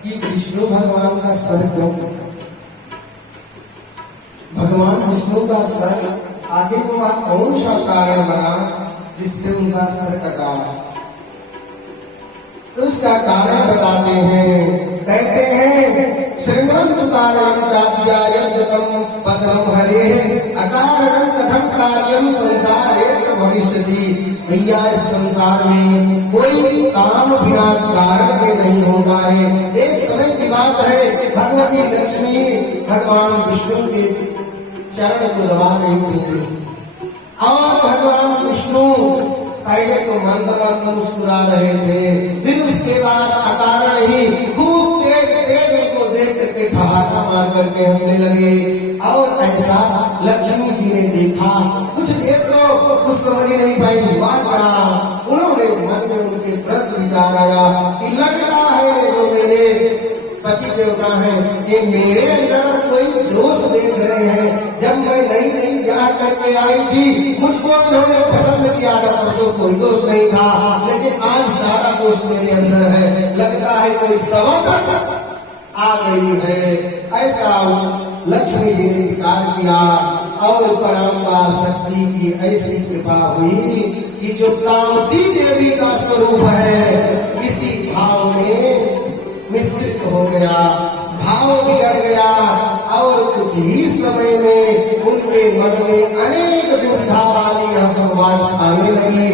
कि विष्णु भगवान का सर क्यों, भगवान विष्णु का सर आखिर वह कौन सा कारण बना जिससे उनका सर कटा। तो उसका कारण बताते हैं, कहते हैं श्रीमंत कारणम चाद्यायतम पदम हरे अकारणम कथम कार्यम संसारे भविष्यति। भैया इस संसार में कोई काम बिना कारण के नहीं होता है। एक समय की बात है, भगवती लक्ष्मी भगवान विष्णु के चरण को दबा रही थी और भगवान विष्णु पहले तो मंद मंद मुस्कुरा रहे थे, फिर उसके बाद अकारण ही खूब तेज तेज उनको देख करके ठहाका मार करके हंसने लगे। और ऐसा लक्ष्मी जी ने देखा, कुछ देर तो कुछ समझ नहीं पाई हुआ क्या। उन्होंने मन में उनके तुरंत विचार आया कि लगता है जो मेरे पति देवता है ये मेरे अंदर कोई दोष देख रहे हैं। जब मैं नई नई ब्याह करके आई थी मुझको इन्होंने पसंद किया था तो कोई दोष नहीं था, लेकिन आज सारा दोष मेरे अंदर है। लगता है कोई सवत आ गई है। ऐसा लक्ष्मी जी ने विचार किया और परम्परा शक्ति की ऐसी कृपा हुई कि जो तामसी देवी का स्वरूप है इसी भाव में मिश्रित हो गया, भाव बिगड़ गया और कुछ ही समय में उनके मन में अनेक दुविधा वाली असंवाद आने लगी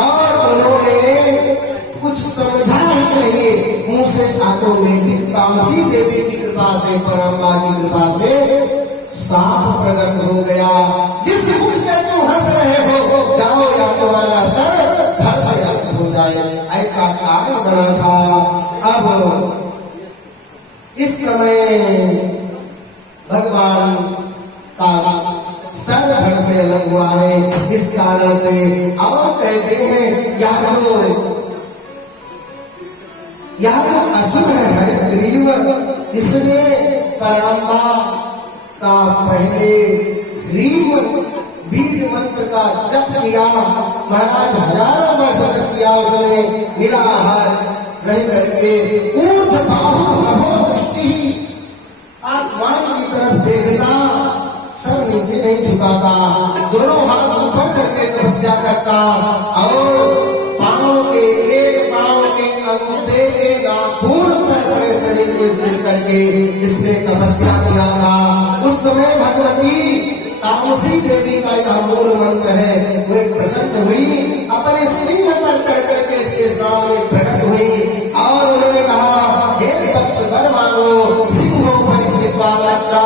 और उन्होंने कुछ समझा ही नहीं, मुंह से ऑटोमेटिक तामसी देवी की कृपा से, परम्परा की कृपा से साफ प्रकट हो गया। जिस मुख से तुम हंस रहे हो जाओ या तुम्हारा सर धड़ से अलग हो जाए, ऐसा कारण बना था। अब इस समय भगवान का सर धड़ से अलग हुआ है, इस कारण से। और कहते हैं यह असुर है ग्रीव, इसने परम्परा का पहले ह्रीम बीज मंत्र का जप किया। महाराज हजारों वर्ष तक किया उसने निराहार रह करके। ऊर्ध्व बाहु नभो दृष्टि, आसमान की तरफ देखता, सर नीचे नहीं झुकाता, दोनों हाथ ऊपर करके तपस्या करता और पांव के एक पांव के अंगूठे के नाखून पर पूरे शरीर को स्थिर करके इसने तपस्या किया था। उस समय भगवती तामसी देवी का यह मूल मंत्र है, वो प्रसन्न हुई, अपने सिंह पर चढ़ करके इसके सामने प्रकट हुई और उन्होंने कहा, हे दक्ष वर मांगो, सिंहों पर स्थित वाक्रा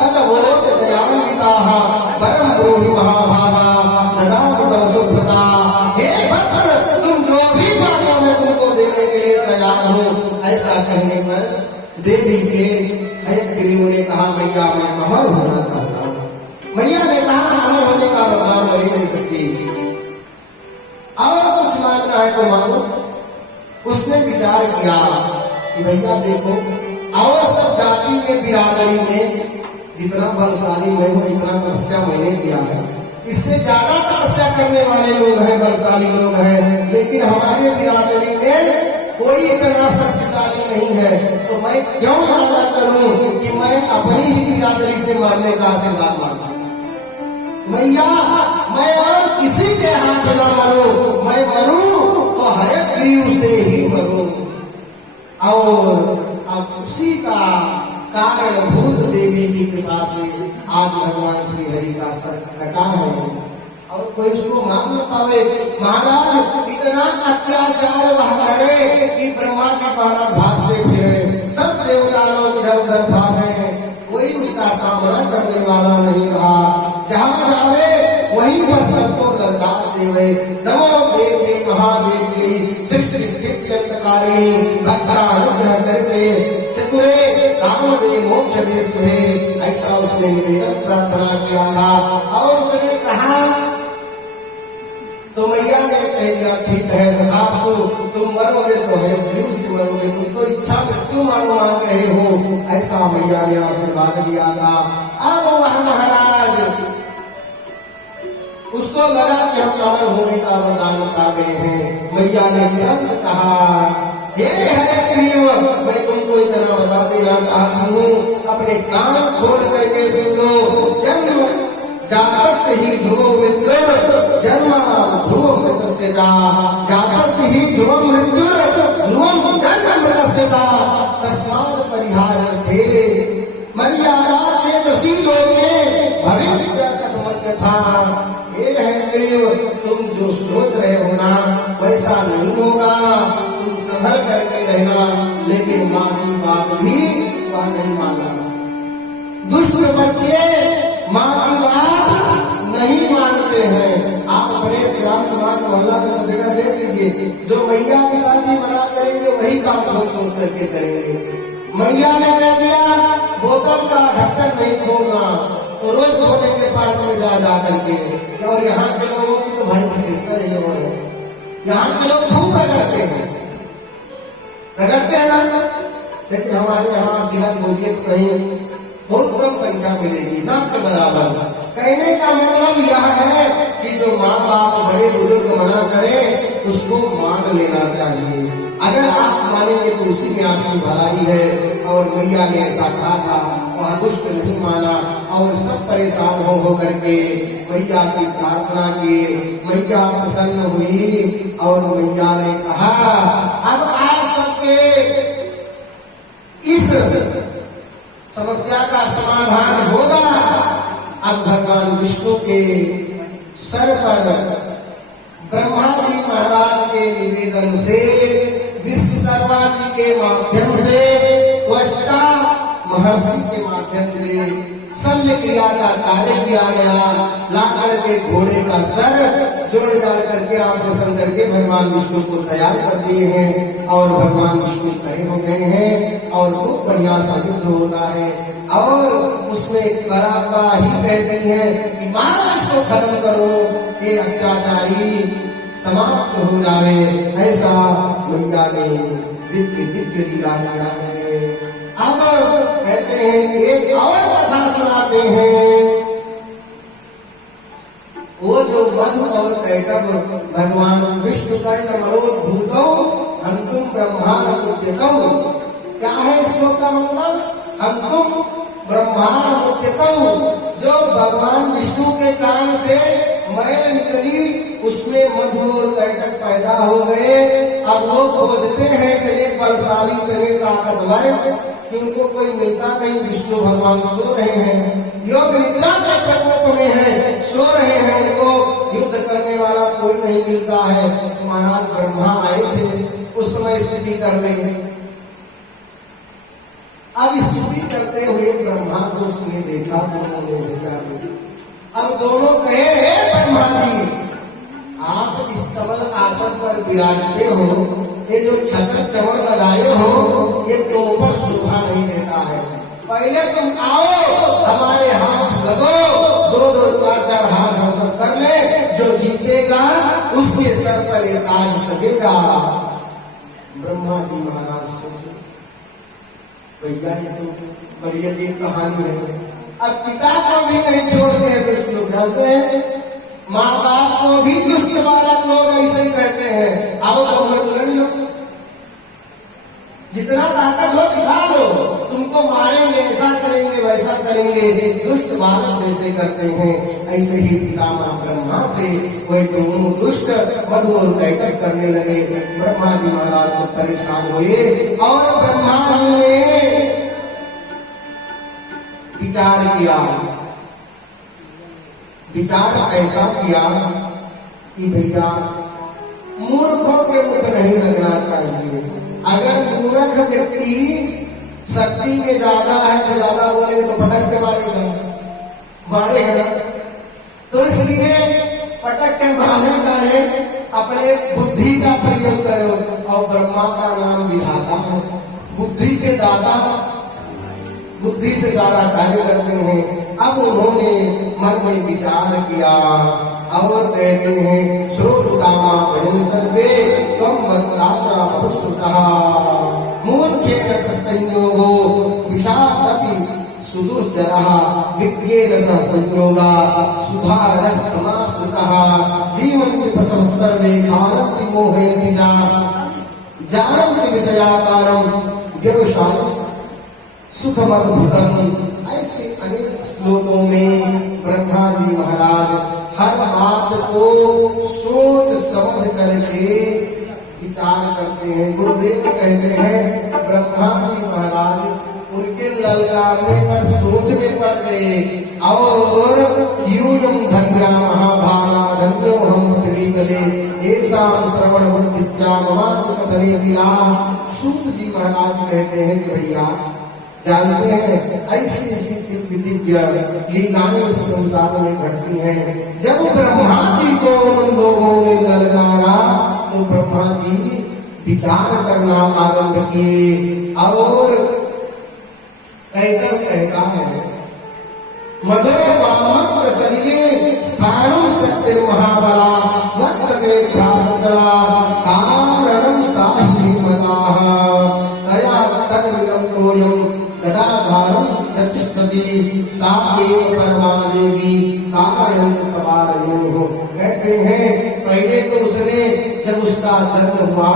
तदवोच दयान्विता परम ब्रूहि महाभागा ददातु तव सुभ्रता। हे भक्त, तुम जो भी मांगो मैं तुमको देने के लिए तैयार हूँ। ऐसा कहने पर देवी के हयग्रीव ने कहा, मैया मैं अमर होना चाहता हूँ। मैया ने कहा, अमर होने का वरदान मिल नहीं सकती, और कुछ मांगना है तो मांगो। उसने विचार किया कि भैया देखो, और सब जाति के बिरादरी में जितना बलशाली मैं हूँ इतना तपस्या मैंने किया है, इससे ज्यादा तपस्या करने वाले लोग हैं, बलशाली लोग हैं, लेकिन हमारे बिरादरी में कोई इतना शक्तिशाली नहीं है। तो मैं क्यों दावा करूं कि मैं अपनी ही बिरादरी से मरने का आशीर्वाद मांगू। मैया मैं और किसी के हाथ न मरूं, मैं मरूं तो हयग्रीव से ही मरूं। और अब उसी का कारण भूत देवी की कृपा से आज भगवान श्री हरि का सर कटा है और कोई उसको मान न पावे। महाराज इतना अत्याचार वह करे कि ब्रह्मा का महाराज भागते फिरे, सब देवता लोग इधर उधर भागे, कोई उसका सामना करने वाला नहीं रहा। जहाँ जावे वहीं पर सबको दरकार देवे। नमो देवी महादेव की सृष्टि स्थिति अंतकारी भक्तानुग्रह करके चतुरे कामदे मोक्ष दे सुहे, ऐसा उसने निवेदन प्रार्थना किया था। और उसने कहा, तो मैया ने कह दिया ठीक है, तथास्तु, तुम मरोगे तो है ग्रीव से मरोगे, तुम तो इच्छा मृत्यु मारो मांग रहे हो, ऐसा मैया ने आशीर्वाद दिया था। अब वह महाराज उसको लगा कि हम अमर होने का वरदान पा गए हैं। मैया ने तुरंत कहा, हे हयग्रीव, मैं तुमको तुमको इतना बता देना चाहती हूँ, अपने कान खोल करके सुन लो। जन्म जातस्य ही ध्रुवो मृत्यु, जन्मा ध्रुवो मृतस्य च, जातस्य ही ध्रुवो मृत्यु, ध्रुवम जन्म मृतस्य च, तस्मात् परिहारार्थे मर्यादा चेतसि लोके भवेच्च कथमन्यथा। ये है देव, तुम जो सोच रहे हो ना वैसा नहीं होगा, तुम संभल करके रहना। लेकिन माँ की बात भी वह नहीं माना। दुष्ट बच्चे माँ की बात नहीं मानते हैं। आप अपने ग्राम समाज मोहल्ला में सब जगह देख लीजिए, जो मैया पिताजी मना करेंगे वही काम सोच सोच करके करेंगे। मैया ने कह दिया बोतल का ढक्कन नहीं खोलना, तो रोज खोलेंगे पार्क में जा करके। और यहाँ के लोगों की तो भाई विशेषता यही है, यहाँ के लोग खूब रगड़ते हैं ना। लेकिन हमारे यहाँ जिला खोजिए तो कहीं बहुत कम संख्या मिलेगी, ना के बराबर। कहने का मतलब यह है कि जो माँ बाप बड़े बुजुर्ग मना करें उसको मान लेना चाहिए। अगर आप मानेंगे तो उसी में आपकी भलाई है। और मैया ने ऐसा कहा था, वह दुष्ट नहीं माना और सब परेशान हो करके मैया की प्रार्थना की। मैया प्रसन्न हुई और मैया ने कहा अब आप सबके इस समस्या का समाधान होगा। अब भगवान विष्णु के सर पर ब्रह्मा जी महाराज के निवेदन से, विश्वकर्मा जी के माध्यम से, त्वष्टा महर्षि के माध्यम से शल्य क्रिया का कार्य किया गया। ला करके घोड़े का सर जोड़ जाड़ करके ऑपरेशन करके भगवान विष्णु को तैयार कर दिए हैं और भगवान विष्णु खड़े हो गए हैं और खूब बढ़िया सा युद्ध होता है। और उसमें बराबा ही कहती है कि मारो इसको खत्म करो, ये अत्याचारी समाप्त हो जाए। ऐसा मैया ने दिव्य दिव्य लीला किया है। अब कहते हैं एक और कथा सुनाते हैं। वो जो मधु और कैटभ भगवान विष्णुकर्ण मरोद्भूतौ हंतुम ब्रह्मांडमुद्यतौ। क्या है श्लोक का मतलब? हंतुम ब्रह्मांडमुद्यतौ। जो भगवान विष्णु के कान से मैल निकली उसमें मधु और कैटभ पैदा हो गए। अब वो खोजते हैं इतने बलशाली इतने ताकतवर कि उनको कोई मिलता नहीं। विष्णु भगवान सो रहे हैं, योग निद्रा के प्रकोप में है, सो रहे हैं, उनको युद्ध करने वाला कोई नहीं मिलता है। महाराज ब्रह्मा आए थे उस समय स्तुति करने। अब स्तुति करते हुए ब्रह्मा को उसने देखा, दोनों ने भेजा। अब दोनों कहे हे ब्रह्मा जी, आप इस कमल आसन पर विराजते हो, ये जो छत्र चमड़ लगाए हो ये तुम पर शोभा नहीं देता है। पहले तुम आओ हमारे हाथ लगो, दो दो चार चार हाथ हम सब कर ले, जो जीतेगा उसके सर पर ये ताज सजेगा। ब्रह्मा जी महाराज सोचे भैया ये तो बड़ी अजीब कहानी है। अब पिता को भी नहीं छोड़ते हैं दुष्ट लोग, जानते हैं माँ बाप को भी दुष्ट बालक लोग ऐसे ही कहते हैं, आओ तुम लड़ लो, जितना ताकत हो दिखा लो, तुमको मारेंगे, ऐसा करेंगे वैसा करेंगे। दुष्ट बालक जैसे करते हैं ऐसे ही पितामह ब्रह्मा से वे दोनों दुष्ट मधु और कैटभ करने लगे। ब्रह्मा जी महाराज को परेशान हुए और ब्रह्मा जी ने विचार किया। विचार ऐसा किया कि भैया मूर्खों के मुख नहीं लगना चाहिए। अगर मूर्ख व्यक्ति शक्ति में ज्यादा है तो ज्यादा बोलेंगे तो पटक के मारेगा ना। तो इसलिए पटक के मारने का है, अपने बुद्धि का प्रयोग करो। और ब्रह्मा का नाम विधाता है, बुद्धि के दाता, बुद्धि से सारा कार्य करते हैं। अब उन्होंने मन में विचार किया और कहते हैं श्रोतुकामा भजन सर्वे त्वं वक्ता पुरुषुतः मूर्खेण संयोगो विषादपि सुदुर्जरः विज्ञेन सह संयोगा सुधारस समास्मृतः जीवन्ति पसंस्तर्वे खारन्ति मोहयन्ति च जानन्ति विषयाकारं व्यवसाय सुखमद्भुतम, ऐसे अनेक श्लोकों में ब्रह्मा जी महाराज हर बात को सोच समझ करके विचार करते हैं। गुरुदेव कहते हैं ब्रह्मा जी महाराज उनके ललकारने पर सोच में पड़ गए और यूयम धन्या महाभागा धन्यो हम त्रिकले ऐसा श्रवण बुद्धिश्चा ममाद कथने विना। सूत जी महाराज कहते हैं कि भैया जानते हैं ऐसी ऐसी दिव्य लीलाएं इस संसार में घटती हैं। जब ब्रह्मा जी को उन लोगों ने ललकारा तो ब्रह्मा जी विचार करना आरंभ किए और कहता है मधो वामत्र शरीरे स्थानम सत्य महाबला वर्तते ध्यानकला कारणम साहि मदाः तया तद्विदं तोयं गदाधारम सत्यस्ति साएव परमादेवी कारणं च प्रवारयोः। कहते हैं पहले तो उसने जब उसका जन्म हुआ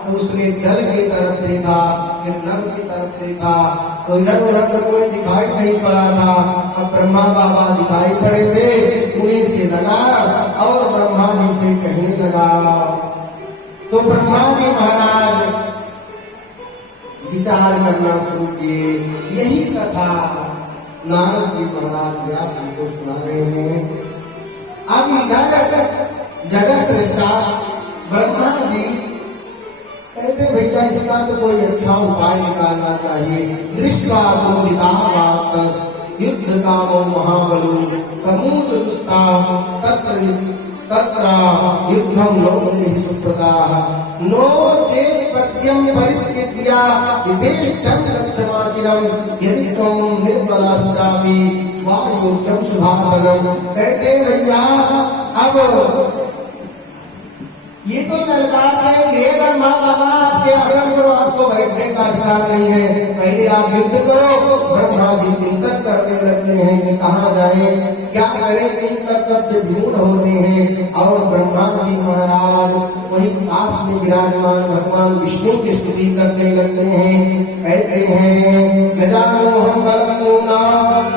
तो उसने जल की तरफ देखा, फिर नभ की तरफ देखा, तो इधर उधर तो कोई दिखाई नहीं पड़ा था। अब ब्रह्मा बाबा दिखाई पड़े थे, उन्हीं से लगा और ब्रह्मा जी से कहने लगा। तो ब्रह्मा जी महाराज विचार करना शुरू किए। यही कथा नारद जी महाराज व्यास जी को सुना रहे हैं। अब इधर जगत सृष्टा ब्रह्मा जी कहते भैया इसका तो कोई अच्छा उपाय निकालना चाहिए। दृष्टा युद्ध कामो महाबलु तमूजुस्ता तत्र युद्धम नो सुप्रदाः नो चेत् पद्यं परित्यज्य यथेष्टं गच्छमाचिरं यदि त्वं निर्बलश्चापि वा योग्यं शुभाफलम्। कहते भैया अब ये तो सरकार है कि अगर माँ बाबा आपके आसन पर आपको बैठने का अधिकार नहीं है, पहले आप युद्ध करो। ब्रह्मा जी चिंतन करने लगते हैं कि कहाँ जाए, क्या करें, किन कर्तव्य विमूढ़ होते हैं। और ब्रह्मा जी महाराज वही पास में विराजमान भगवान विष्णु की स्तुति करने लगते हैं। कहते हैं न जानो हम बलम न्यूना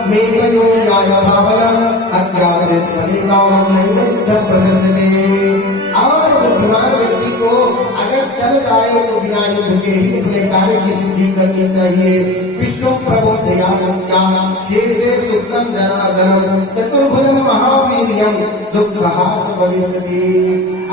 मेघयो यायथा बलम अज्ञातृत बलिकाम नैवेद्यं प्रशस्यते। और बुद्धिमान व्यक्ति को अगर चल जाए तो बिना युद्ध के ही अपने कार्य की सिद्धि करनी चाहिए। विष्णु प्रबोधया शेषे सुक्तम जनार्दनम चतुर्भुजं महावीर्यं दुःखहास भविष्यति।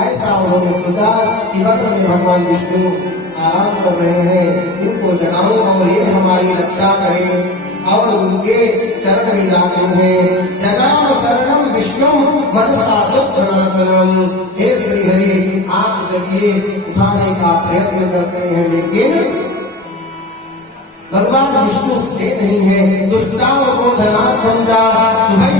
ऐसा उन्होंने सोचा कि बगल में भगवान विष्णु आराम कर रहे हैं, इनको जगाऊं और ये हमारी रक्षा करें। और उनके चरण में जाते हैं जगाम शरणम विष्णु मनसा दुःखनाशनम। हे श्री हरि आप जगिए, उठाने का प्रयत्न करते हैं लेकिन भगवान विष्णु उठते नहीं है। दुष्टाव बोधनार्थम जा सुभै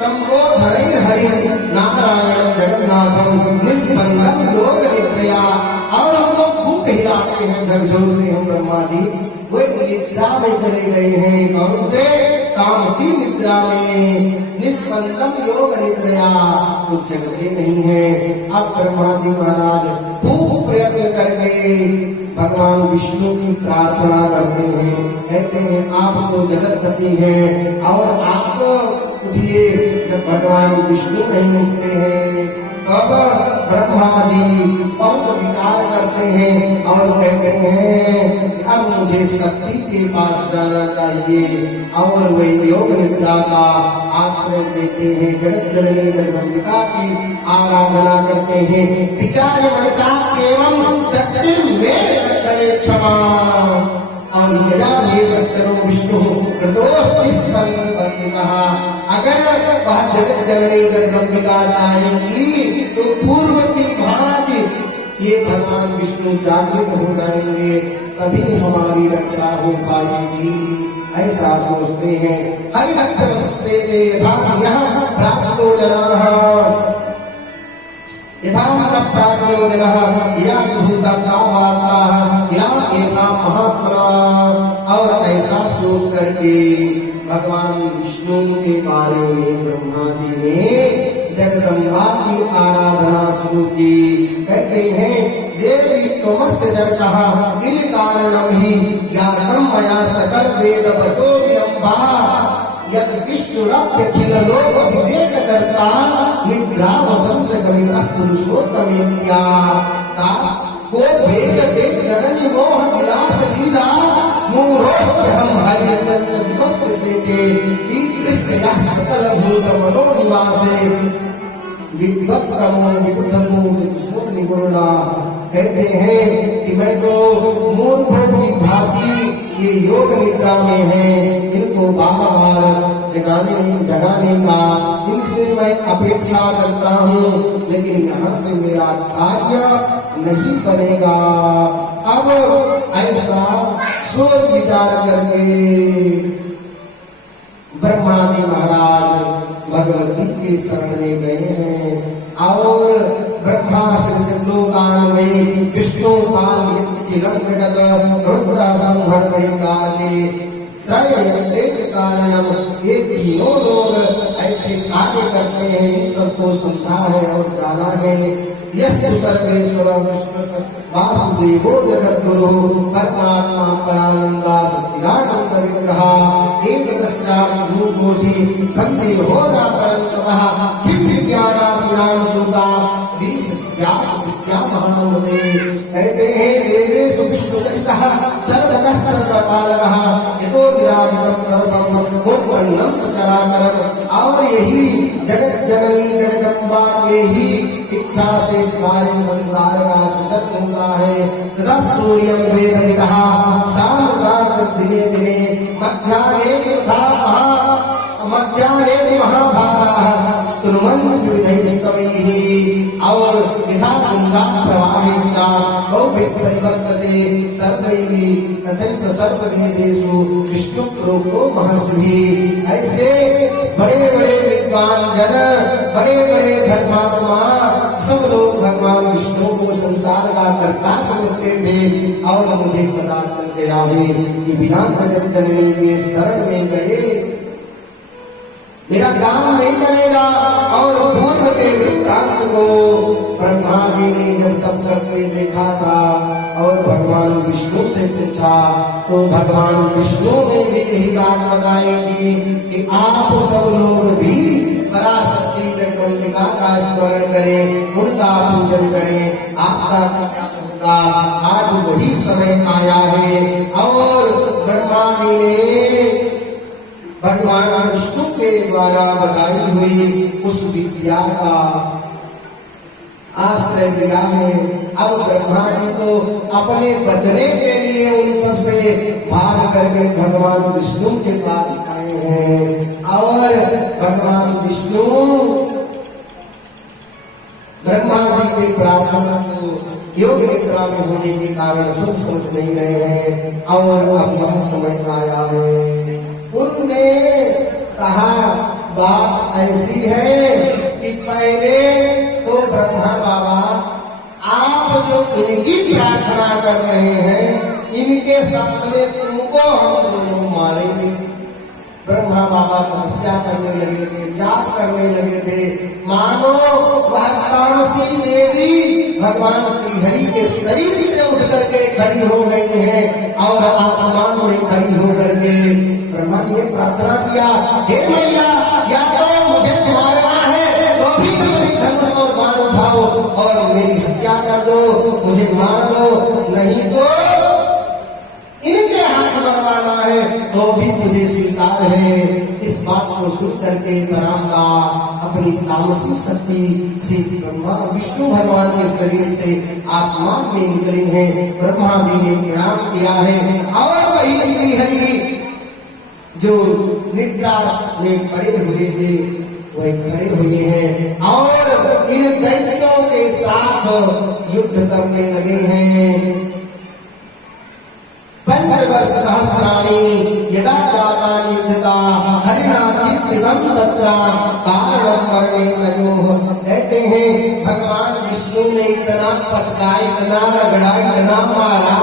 संबोधन हरि नारायण जगन्नाथम निस्पंदम योग निद्रया। और हमको खूब हिलाते हैं, झकझोरते हैं ब्रह्मा जी। वे निद्रा में चले गए हैं, कौन से तामसी निद्रा में। निस्पंदम योग निद्रया, कुछ जगते नहीं है। अब ब्रह्मा जी महाराज खूब प्रयत्न कर गए, भगवान विष्णु की प्रार्थना करते हैं। कहते हैं आप तो जगत गति है और आप उठिए। जब भगवान विष्णु नहीं उठते हैं तब ब्रह्मा जी बहुत विचार करते हैं और कहते हैं अब मुझे शक्ति के पास जाना चाहिए। और वे योग निद्रा का आश्रय देते हैं, जगत जननी जगदम्बिका की आराधना करते हैं। विचार मनसा एवं शक्ति में रक्षणे क्षमा। और यजा विष्णु कहा अगर वह जगत जननी जगदम्बिका चाहेगी तो पूर्व की भांति ये भगवान विष्णु जागृत हो जाएंगे, तभी हमारी रक्षा हो पाएगी। ऐसा सोचते हैं। हरि भक्त से यथा प्राप्तो जनाः यथा प्राप्तो जनाः या भूता का वार्ता या ऐसा महात्मा। और ऐसा सोच करके भगवान विष्णु के बारे में ब्रह्मा जी ने जगदम्बा की आराधना शुरू की। कहते हैं देवी त्वमस्य जगतः किल कारणं विष्णुरप्यखिल लोक विवेक करता निद्रा वसंत कविता पुरुषोत्तमेत्या का को भेद दे जननी मोह विलास लीला मूढ़ोष्ट हम हरियंत दिवस से के कृष्ण या सकल भूत मनो निवासे विद्वत्तमो विबुद्धमो विष्णु निगुणा। कहते हैं कि मैं तो मूर्खों की भांति ये योग निद्रा में है, इनको बार जगाने का इनसे मैं अपेक्षा करता हूँ, लेकिन यहाँ से मेरा कार्य नहीं बनेगा। अब ऐसा सोच विचार करके ब्रह्मा जी महाराज भगवती के शरण में गए हैं और ब्रह्मा सृजन लोकान में विष्णु काल जगत रुद्र संहर काले त्रय कारणम, ये तीनों लोग ऐसे कार्य करते हैं, सबको समझा है और जाना है। यस्तु सर्वेश्वर विष्णु वासुदेवो जगद्गुरु परमात्मा परानंदा सच्चिदानंद विग्रह एकदस्यारूपोषि संदेहो न परन्तपः क्षिप्र ज्ञानासिनां सुता महानते। कहते हैं देवेषु विष्णुचरितः सर्वतः सर्वपालकः यतो विराजितं सर्वं उत्पन्नं सचराचरम्। और यही जगत जननी जगदम्बा के ही इच्छा से सारे संसार का सृजन होता है। तथा सूर्यं वेदविदः साम्राज्य दिने दिने मध्याह्ने महाभागाः स्तुनुवन्ति विधैस्तवैः। और यथा गंगा प्रवाहिता परिवर्तते सर्वैः तथैव सर्ववेदेषु विष्णु प्रोक्तो महर्षिभिः। ऐसे बड़े बड़े विद्वान जन, बड़े बड़े धर्मात्मा सब लोग भगवान विष्णु को संसार का कर्ता समझते थे। और मुझे पता चल गया है कि बिना जगत जननी के शरण में गए मेरा काम नहीं चलेगा। और पूर्व के वृत्तांत को ब्रह्मा जी ने जब तब करके देखा था और भगवान विष्णु से पूछा तो भगवान विष्णु ने भी यही बात बताई थी कि आप सब लोग भी पराशक्ति जगदम्बिका का स्मरण करें, उनका पूजन करें। आपका आज वही समय आया है। और ब्रह्मा जी ने भगवान विष्णु के द्वारा बताई हुई उस विद्या का आश्रय लिया है। अब ब्रह्मा जी तो अपने बचने के लिए उन सबसे भाग करके भगवान विष्णु के पास आए हैं। और भगवान विष्णु ब्रह्मा जी की प्रार्थना को योग निद्रा में होने के कारण सुन समझ नहीं रहे हैं। और अब वह समय आया है। उनने कहा बात ऐसी है कि पहले तो ब्रह्मा बाबा आप जो इनकी प्रार्थना कर रहे हैं इनके सामने तुमको हम दोनों मारेंगे। ब्रह्मा बाबा तपस्या करने लगे थे, जाप करने लगे थे, मानो वह तामसी देवी भगवान श्री हरि के शरीर से उठ करके खड़ी हो गई है और आसमान में खड़ी हो करके ब्रह्मा जी ने प्रार्थना किया, हे मैया या तो मुझे मारना है तो भी मेरी धनुष और बाण उठाओ और मेरी हत्या कर दो, मुझे मार दो, नहीं तो इनके हाथ मरवाना है तो भी मुझे स्वीकार है। इस बात को सुन करके पराम्बा अपनी तामसी शक्ति से ब्रह्मा विष्णु भगवान के शरीर से आसमान में निकले हैं। ब्रह्मा जी ने प्रणाम किया है और वही श्री हरि जो निद्रा में पड़े हुए थे वह खड़े हुए हैं और इन दैत्यों के साथ युद्ध करने लगे हैं। पंचवर्ष सहस्राणि यदा जातानि युद्धता हरिणा चित्तितं तत्र कारणं मरणे तयोः। कहते हैं भगवान विष्णु ने इतना पटका, इतना रगड़ा, इतना मारा,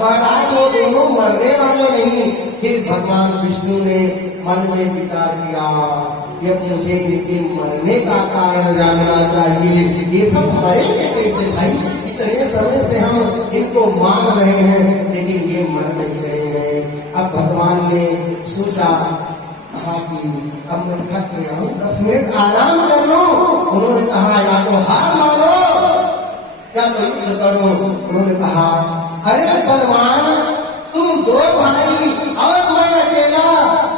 महाराज वो दोनों मरने वाले नहीं। फिर भगवान विष्णु ने मन में विचार किया कि अब मुझे इनके मरने का कारण जानना चाहिए। ये सब मरेंगे कैसे भाई? इतने समय से हम इनको मान रहे हैं लेकिन ये मर नहीं रहे हैं। अब भगवान ने सोचा, कहा कि अब 10 मिनट आराम कर लो। उन्होंने कहा या तो हार मानो या तो युद्ध करो। उन्होंने कहा अरे बलवान, तुम 2 भाई और मैं अकेला,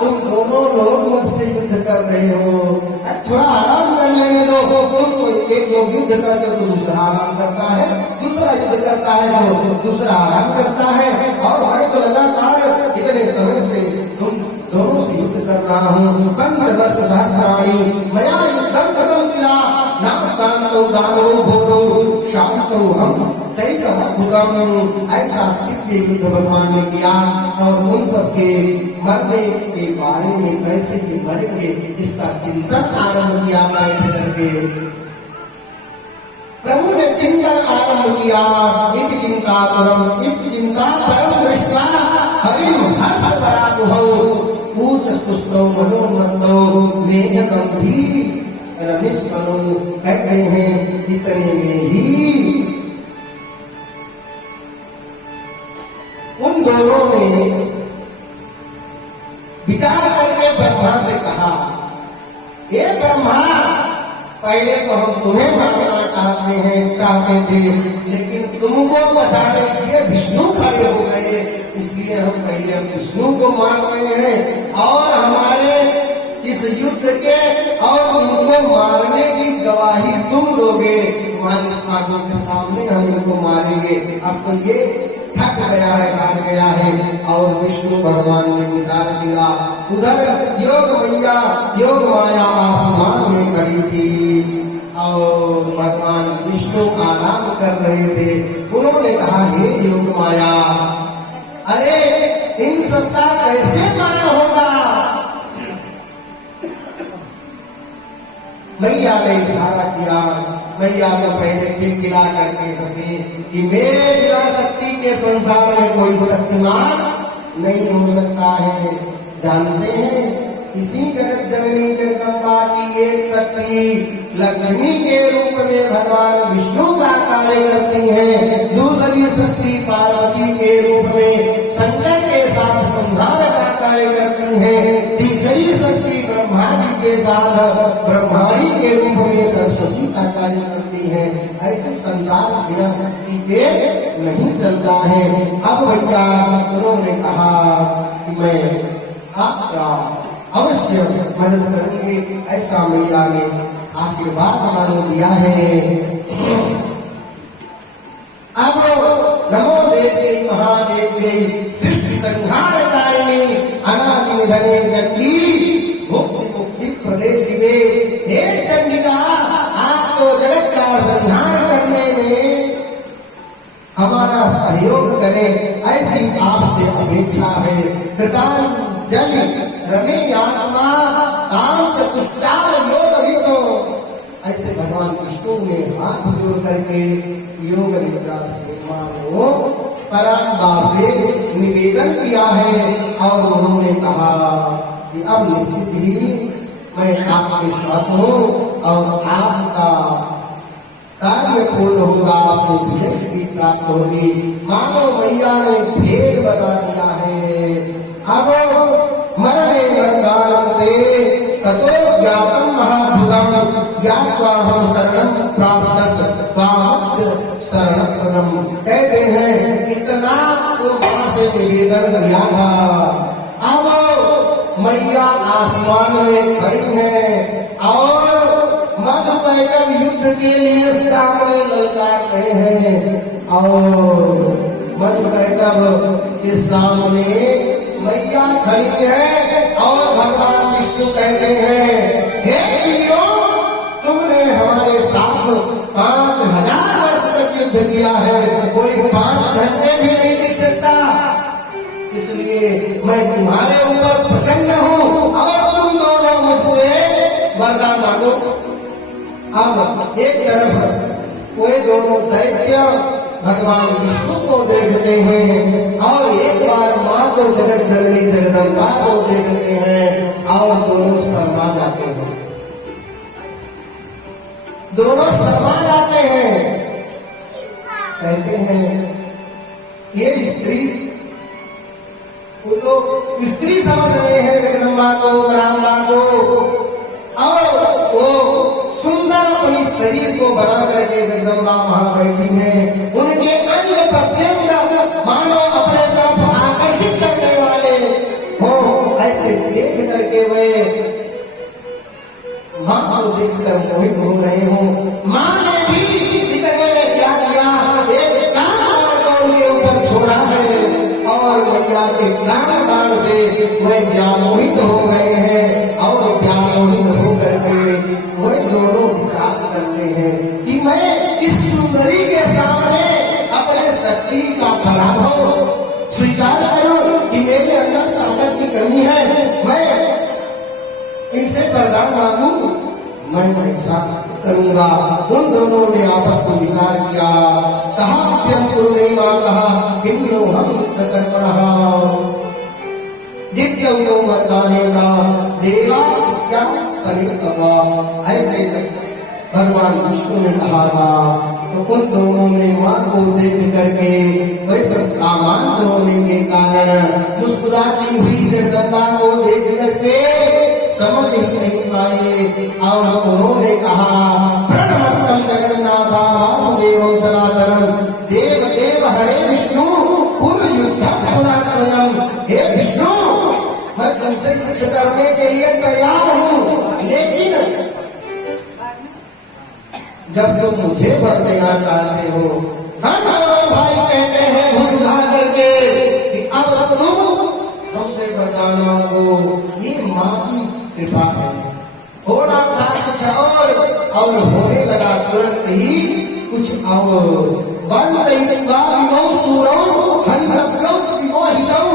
तुम दोनों लोग मुझसे युद्ध कर रहे हो, थोड़ा आराम कर लेने दो। तुम तो एक लोग युद्ध करते हो तो दूसरा आराम करता है, दूसरा युद्ध करता है तो दूसरा आराम करता है, और मैं तो लगातार इतने समय से तुम दोनों से युद्ध कर रहा हूँ। 15 वर्ष सहस्त्राणी मया युद्धम खत्म किला, नामस्तांतो दानो घोरो शांतो हम चैतमद्भुतम। ऐसा दिव्य युद्ध भगवान ने किया, और उन सबके मरने के बारे में कैसे से मरेंगे इसका चिंतन आरंभ किया बैठ करके। प्रभु ने चिंतन आरंभ किया। इत चिंता परम दृष्टा हरिम हर्ष पराकुहौ ऊच पुष्टो मनोन्मत्तो मेघ गंभीर रनिष्कनो। कहते हैं इतने में ही उन दोनों ने विचार करके ब्रह्मा से कहा, ये ब्रह्मा, पहले तो हम तुम्हें मारना चाहते थे, लेकिन तुमको बचाने के लिए विष्णु खड़े हो गए, इसलिए हम पहले विष्णु को मार रहे हैं, और हमारे इस युद्ध के और इनको मारने की गवाही तुम लोगे। तुम्हारी आंखों के सामने हम इनको मारेंगे। अब तो ये थक गया है, हार गया है। और विष्णु भगवान ने विचार किया। उधर योग माया आसमान में खड़ी थी, और भगवान विष्णु आराम कर रहे थे। उन्होंने कहा, हे योग माया, अरे इन सबका कैसे मरण होगा? मैया ने इशारा किया। मैया तो पहले खिलखिला करके हंसी कि मेरे बिना शक्ति के संसार में कोई शक्तिमान नहीं हो सकता है। जानते हैं, इसी जगत जननी जगदम्बा की एक शक्ति लक्ष्मी के रूप में भगवान विष्णु का कार्य करती है, दूसरी शक्ति पार्वती के रूप में शंकर के साथ संहार का कार्य करती है, तीसरी शक्ति ब्रह्मा जी के साथ ब्रह्माणी के रूप में सरस्वती का कार्य करती है। ऐसे संसार बिना शक्ति के नहीं चलता है। अब भैया उन्होंने कहा कि मैं आपका अवश्य मदद करेंगे, ऐसा मैया ने आशीर्वाद मानो दिया है। अब नमो देव्यै महादेव्यै सृष्टि संहार कारिणी अनादि निधने चंडी मुक्ति मुक्ति प्रदेशिवे। हे चंडिका, आपको जगत का संहार करने में हमारा सहयोग करें, ऐसी आपसे अपेक्षा है। कृतांजलि रमे आत्मा कांत पुष्टाल योग वितो। ऐसे भगवान विष्णु ने हाथ जोड़ करके योग निद्रा से मानो परांबा से निवेदन किया है, और उन्होंने कहा कि अब निश्चित ही मैं आपके साथ हूँ, और आपका कार्य पूर्ण होगा, आपको विजय श्री प्राप्त होगी। मानो मैया ने भेद बता दिया है। अब मरणे वरदानते ततो ज्ञातम महाभुतम ज्ञात्वाहं शरणं प्राप्तस् त्वामत्र शरणप्रदम। कहते हैं इतना वहां से निवेदन किया था। अब मैया आसमान में खड़ी है, और मधुकैटभ युद्ध के लिए सामने ललकार रहे हैं, और मधुकैटभ के सामने मैया खड़ी है, और भगवान विष्णु कहते हैं, हे वीरों, तुमने हमारे साथ 5000 वर्ष तक युद्ध किया है, कोई 5 घंटे भी नहीं टिक सकता, इसलिए मैं तुम्हारे ऊपर प्रसन्न हूँ, और तुम दोनों मुझसे वरदान मांगो। अब एक तरफ वे दोनों दैत्य भगवान विष्णु को देखते हैं, और एक बार माँ को जगत जननी जगदम्बा को देखते हैं, और दोनों शर्मा जाते हैं। दोनों शर्मा जाते हैं। कहते हैं ये स्त्री, वो तो स्त्री समझ रहे हैं जगदम्बा को, ब्रह्मा को, और शरीर को बना करके जगदम्बा वहां बैठी हैं। उनके अंग प्रत्यंग मानो अपने तरफ आकर्षित करने वाले हो, ऐसे देख करके वे माँ को देखकर मोहित हो रहे हो। माँ ने भी इतने में क्या किया, एक कान उनके ऊपर छोड़ा है और मैया के कान से वे व्यामोहित हो गए हैं और व्यामोहित होकर के वे दोनों विचार करते हैं कि मैं इस सुंदरी के सामने अपने शक्ति का पराभव स्वीकार करूं कि मेरे अंदर ताकत की कमी है, मैं इनसे वरदान मांगू, मैं ऐसा करूंगा। उन दोनों ने आपस में विचार किया। सहाभ्यम कुरुणे मातः किन्नो हम कर्मणः दिव्यो वरदानेन देवा क्या सरितवा। ऐसे भगवान विष्णु ने कहा था। तो उन दोनों ने मां को देख करके वैसे सामान होने के कारण मुस्कुराती हुई जगदम्बा को देख करके समझ ही नहीं पाए और उन्होंने कहा प्रणमत्तम जगन्नाथा वासुदेवं सनातनम देव देव हरे विष्णु कुरु युद्धं पुनः स्वयं। हे विष्णु, मैं तुमसे युद्ध करने के लिए तैयार हूँ, लेकिन जब तुम मुझे वर देना चाहते हो, हम दोनों भाई कहते हैं भूल जा करके कि अब तुम हमसे वरदान मांगो। ये माँ की कृपा है। होना था कुछ और होने लगा तुरंत ही कुछ और। वन रहित्वा विमो सूरो हंतव्यो विमोहितौ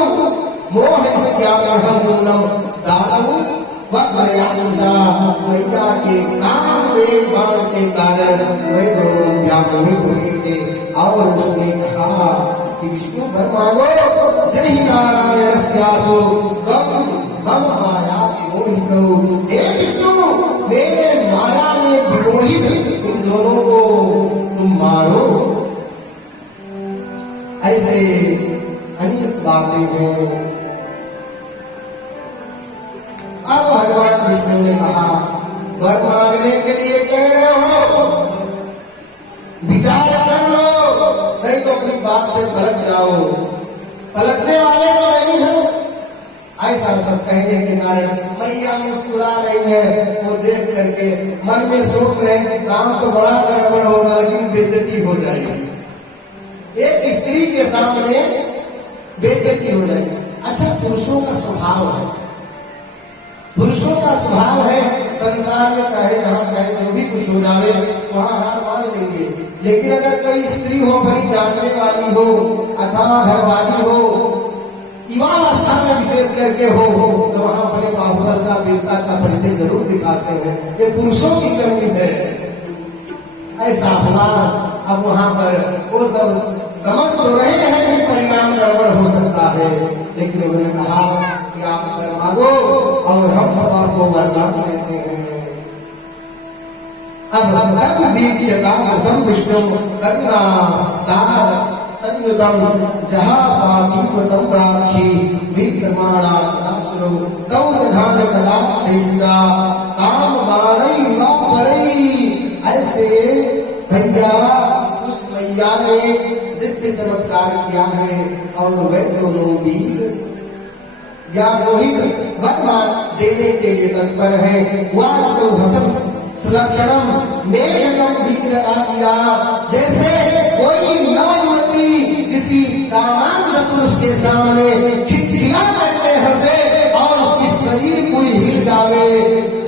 मोह श्याम्यहं नूनं दानवो वक्रयानुषा। मैया के नाम प्रेम बाण के कारण वे दोनों व्यामोहित हुए थे और उसने कहा कि विष्णु वर मांगो। जय नारायणस्यासो कम मम माया विमोहितौ। हे विष्णु, मेरे माया में विमोहित इन दोनों को तुम मारो। ऐसे अनेक बातें हैं। अब भगवान विष्णु ने कहा वर मांगने के लिए कह रहे हो, विचार कर लो, नहीं तो अपनी बात से पलट जाओ। पलटने वाले तो नहीं हो। ऐसा सब कहने के कारण मैया मुस्कुरा रही है। वो देख करके मन में सोच रहे हैं कि काम तो बड़ा गड़बड़ होगा, लेकिन बेइज्जती हो जाएगी। एक स्त्री के सामने बेइज्जती हो जाएगी। अच्छा, पुरुषों का स्वभाव है, पुरुषों का स्वभाव है संसार में चाहे जहाँ चाहे जो भी कुछ हो जावे वहाँ हार मान लेंगे। लेकिन अगर कोई स्त्री हो, बड़ी जानने वाली हो अथवा घरवाली हो, युवावस्था में विशेष करके हो, तो वहाँ अपने बाहुबल का वीरता का परिचय जरूर दिखाते हैं। ये पुरुषों की कमी है। ऐसा हुआ। अब वहाँ पर वो सब समझ तो रहे हैं कि परिणाम गड़बड़ हो सकता है, लेकिन उन्होंने कहा कि आप कर मांगो और हम सब आपको वरदान देते हैं। अब कर्म दीक्षता प्रसन्न विष्णु करुणा सार संयुतम जहाँ स्वामीवतम प्राक्षी विक्रमाणा कदासुरो तौ दधान कदाक्षिष्टा काम मारई वा परई। ऐसे भैया उस मैया ने दिव्य चमत्कार किया है और वे दोनों वीर व्यामोहित वरदान देने के लिए तत्पर है। वास्तु भसम सुलक्षणम मेघम वीर आज्ञा। जैसे कोई नवयुवती किसी कामांध पुरुष के सामने खिलखिला करके हंसे और उसकी शरीर पूरी हिल जावे,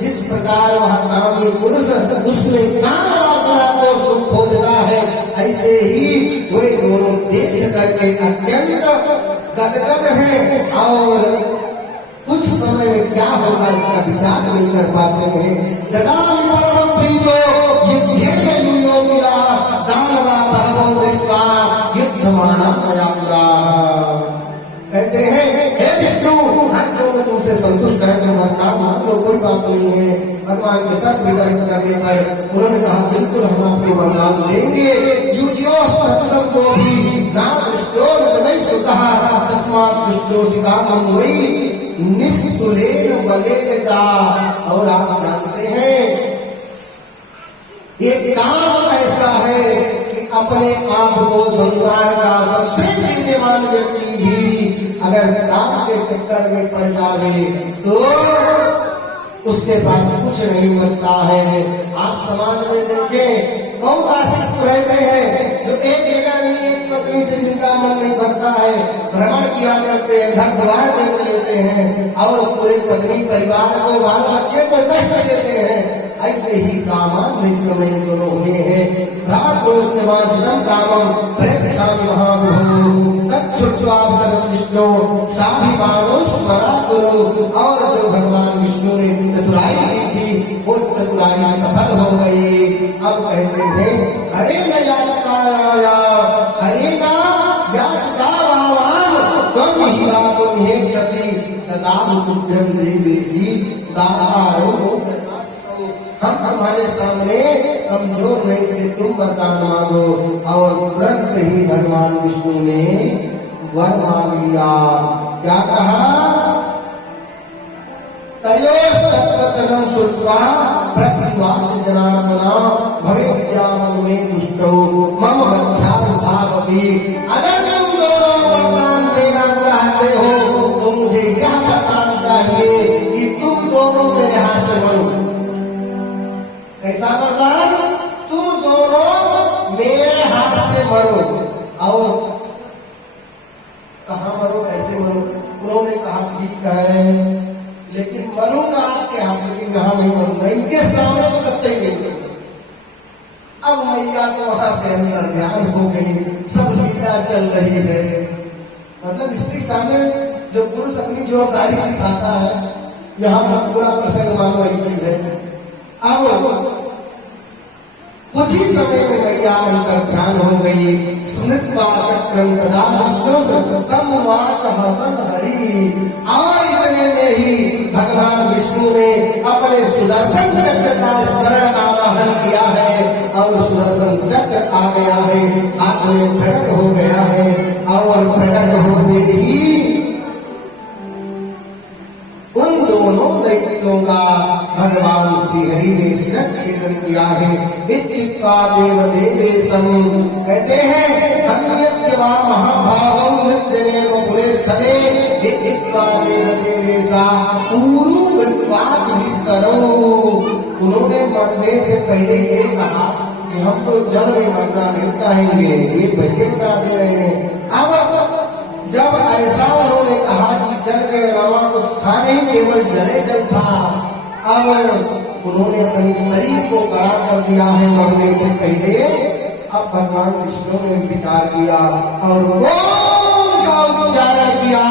जिस प्रकार वह कामी पुरुष उसमें काम वासना को खोजता है, ऐसे ही वे दोनों देख करके अत्यंत गदगद है और कुछ समय में क्या होगा इसका विचार नहीं कर पाते हैं। ददाम परम प्रीतो युद्धे युयो गिरा दानवा भावो दृष्टा युद्धमाना मया पुरा। कहते हैं हे विष्णु, मैं तुमसे संतुष्ट है, तुम वरदान मांग लो, कोई बात नहीं है। भगवान के तर्क वितर्क करने पर उन्होंने कहा बिल्कुल हम आपको वरदान देंगे। युजो को भी ना दुष्टो न श्रुतः तस्मात् दुष्टोषिका वही निस्तुलेन बलेन जा। और आप जानते हैं ये काम ऐसा है कि अपने आप को संसार का सबसे कीर्तिमान व्यक्ति भी अगर काम के चक्कर में पड़ जावे तो उसके पास कुछ नहीं बचता है। आप समाज में देखें बहुत आशिक रहते हैं जो एक जगह नहीं एक पत्नी से जिनका मन नहीं भरता है, भ्रमण किया करते हैं, घर द्वार देख लेते हैं और पूरे पत्नी परिवार को बाल बच्चे को कष्ट देते हैं। ऐसे ही कामान समय दोनों हुए हैं। रात रोज वांछनम कामम प्रेक्षामि महाप्रभु तत्सुत्वावचनं विष्णु साभिमानो स्मरा गुरु। और जो भगवान विष्णु ने चतुराई की थी वो चतुराई सफल हो गई। अब कहते हैं हरे न याचकाया हरे न याचका भावान तुम ही तुम हे शशि तदाम तुभ्यम देवेशी दारो। हम हमारे सामने कमजोर नहीं से तुम वरदान मांगो। और तुरंत ही भगवान विष्णु ने वर मांग लिया। क्या कहा? तयोस्तत्वचनं श्रुत्वा प्रतिवाच जनार्दना भवेद्यामन में तुष्टो मम मध्यानुभावति। अगर तुम दोनों वरदान देना चाहते हो तो मुझे यह वरदान चाहिए कि तुम दोनों मेरे हाथ से मरो। ऐसा वरदान तुम दोनों मेरे हाथ से मरो। और कहा मरो, कैसे मरो? उन्होंने कहा ठीक है लेकिन मरूंगा आपके हाथ, लेकिन यहाँ नहीं मरूंगा, इनके सामने तो कब तक नहीं मरूंगा। अब मैया तो वहां से अंदर ध्यान हो गई, सब लीला चल रही है। मतलब स्त्री सामने जो पुरुष अपनी जोरदारी दिखाता है, यहाँ पर पूरा प्रसंग मानो ऐसे ही है। अब कुछ ही समय में मैया अंतर ध्यान हो गई। स्मृत्वा चक्रम तदा तम वाच हसन हरि। और इतने में ही भगवान विष्णु ने अपने सुदर्शन चक्र का स्मरण आवाहन किया है और सुदर्शन चक्र आ गया है, हाथ में प्रकट हो गया है। और प्रकट होते ही उन दोनों दैत्यों का भगवान श्री हरि ने शिरच्छेदन किया है। इत्युक्त्वा देव देवेशं कहते हैं धन्यत्वा महाभागौ मृत्यनेव पुरेस्थले। इत्युक्त्वा देव देवेशा ऊरू कृत्वात् विस्तरो। उन्होंने मरने से पहले ये कहा कि हम तो जल में मरना नहीं चाहेंगे, ये पहले बता दे रहे हैं। अब जब ऐसा उन्होंने कहा कि जल के अलावा कुछ था नहीं, केवल जले जल था, अब उन्होंने अपने शरीर को कड़ा कर दिया है मरने से पहले। अब भगवान विष्णु ने विचार किया और ओम का उच्चारण किया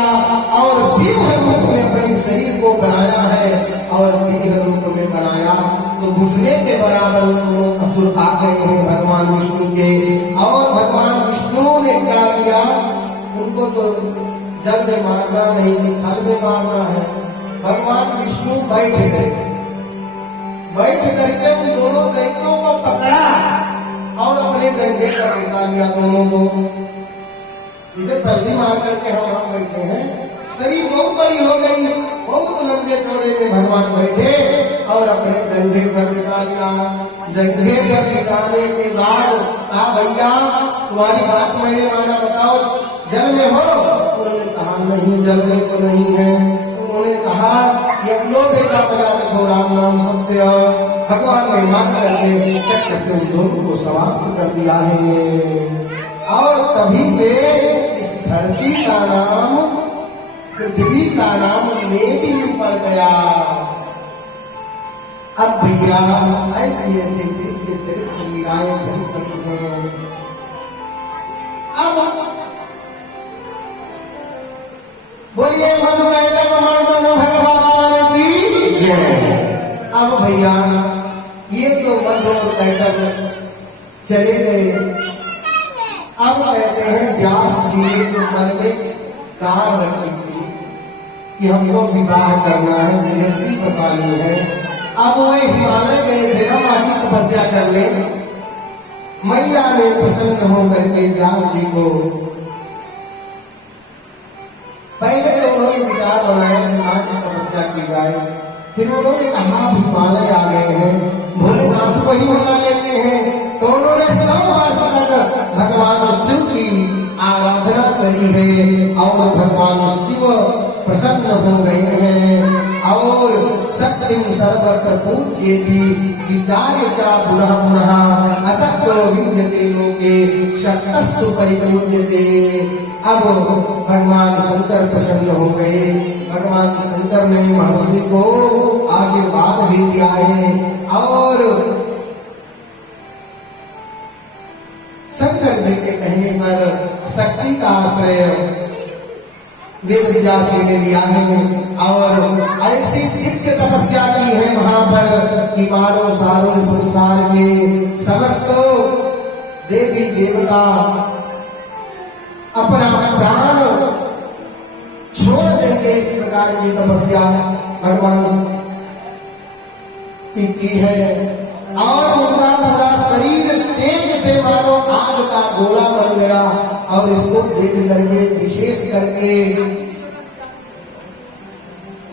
और व्यूह रूप में अपने शरीर को बनाया है। और व्यूह रूप में बनाया तो घुटने के बराबर असुर आ गए हैं भगवान विष्णु के। और भगवान विष्णु ने क्या किया, उनको तो जल में मारना नहीं, थल में मारना है। भगवान विष्णु बैठ गए, बैठ करके उन दोनों दैत्यों को पकड़ा और अपने जंघे पर उठा लिया दोनों को। इसे प्रति मार करके हम वहां बैठे हैं। शरीर बहुत बड़ी हो गई, बहुत लंबे चौड़े में भगवान बैठे और अपने जंघे पर बिठा लिया। जंघे पर बिठाने के बाद कहा भैया तुम्हारी बात मैंने माना, बताओ जल में हो? उन्होंने कहा नहीं जल में तो नहीं है। उन्होंने कहा ये लो बेटा बजा रखो राम नाम सत्य। भगवान ने मान करके चक्र से उन दोनों को समाप्त कर दिया है। और तभी से इस धरती का नाम, पृथ्वी का नाम नेति में पड़ गया। अब भैया ऐसी ऐसी दिव्य चरित्र लीलाएं भरी पड़ी हैं। अब बोलिए मधुकैटभ मर्दन भगवान की जय। अब भैया ये तो मधुकैटभ चले गए। अब कहते हैं व्यास जी ने जो मन में कार रखी थी कि हमको विवाह करना है, गृहस्थी बसानी है। अब वह हिमालय गए थे ना माटी तपस्या कर ले। मैया ने प्रसन्न होकर के व्यास जी को पहले तो उन्होंने विचार बनाया कि माँ की तपस्या की जाए, फिर उन्होंने कहा हिमालय आ गए हैं, भोलेनाथ को ही मना लेते हैं। तो उन्होंने 100 वर्ष तक भगवान शिव की आराधना करी है और भगवान शिव प्रसन्न हो गए हैं। और शक्तिं सर्वत्र पूज्येति विचार्य च पुनः पुनः अशक्तो विद्यते लोके शक्तस्तु परिपूज्यते। अब भगवान शंकर प्रसन्न हो गए। भगवान शंकर ने महर्षि को आशीर्वाद भी दिया है और शंकर जी के कहने पर शक्ति का आश्रय वेद व्यास जी ने लिया है और ऐसी दिव्य तपस्या की है वहां पर कि मानो सारो संसार के समस्त देवी देवता अपना प्राण छोड़ देंगे। इस प्रकार की तपस्या भगवान की है और उनका पूरा शरीर तेज से मानो आग का गोला बन गया। और इसको देख करके विशेष करके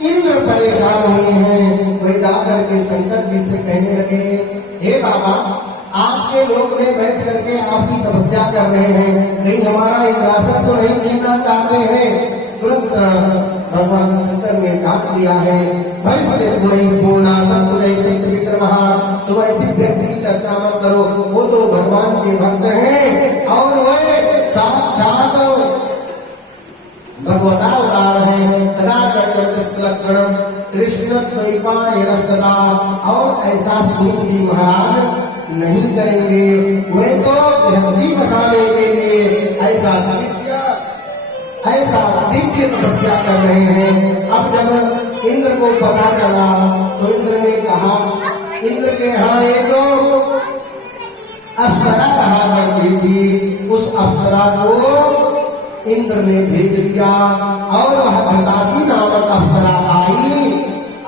इंद्र परेशान हुए हैं। वे जाकर के शंकर जी से कहने लगे, हे बाबा, आपके लोक में बैठ करके आपकी तपस्या कर रहे हैं, कहीं हमारा इंद्रासन तो नहीं छीनना चाहते हैं। तुरंत भगवान शंकर ने डांट दिया है, भविष्य पूर्णासन तुम ऐसी व्यक्ति की चर्चा मत करो, वो तो भगवान के भक्त हैं और वे साक्षात भगवतावतार हैं। तदा लक्षण कृष्ण त्वयिपायनस्तदा, और ऐसा सूत जी महाराज नहीं करेंगे। वे तो गृहस्थी बसाने के लिए ऐसा दिव्य तपस्या कर रहे हैं। अब जब इंद्र को पता चला तो इंद्र ने कहा, इंद्र के यहाँ एक अप्सरा रहा करती थी, उस अप्सरा को इंद्र ने भेज दिया और वह घटाची नामक अप्सरा आई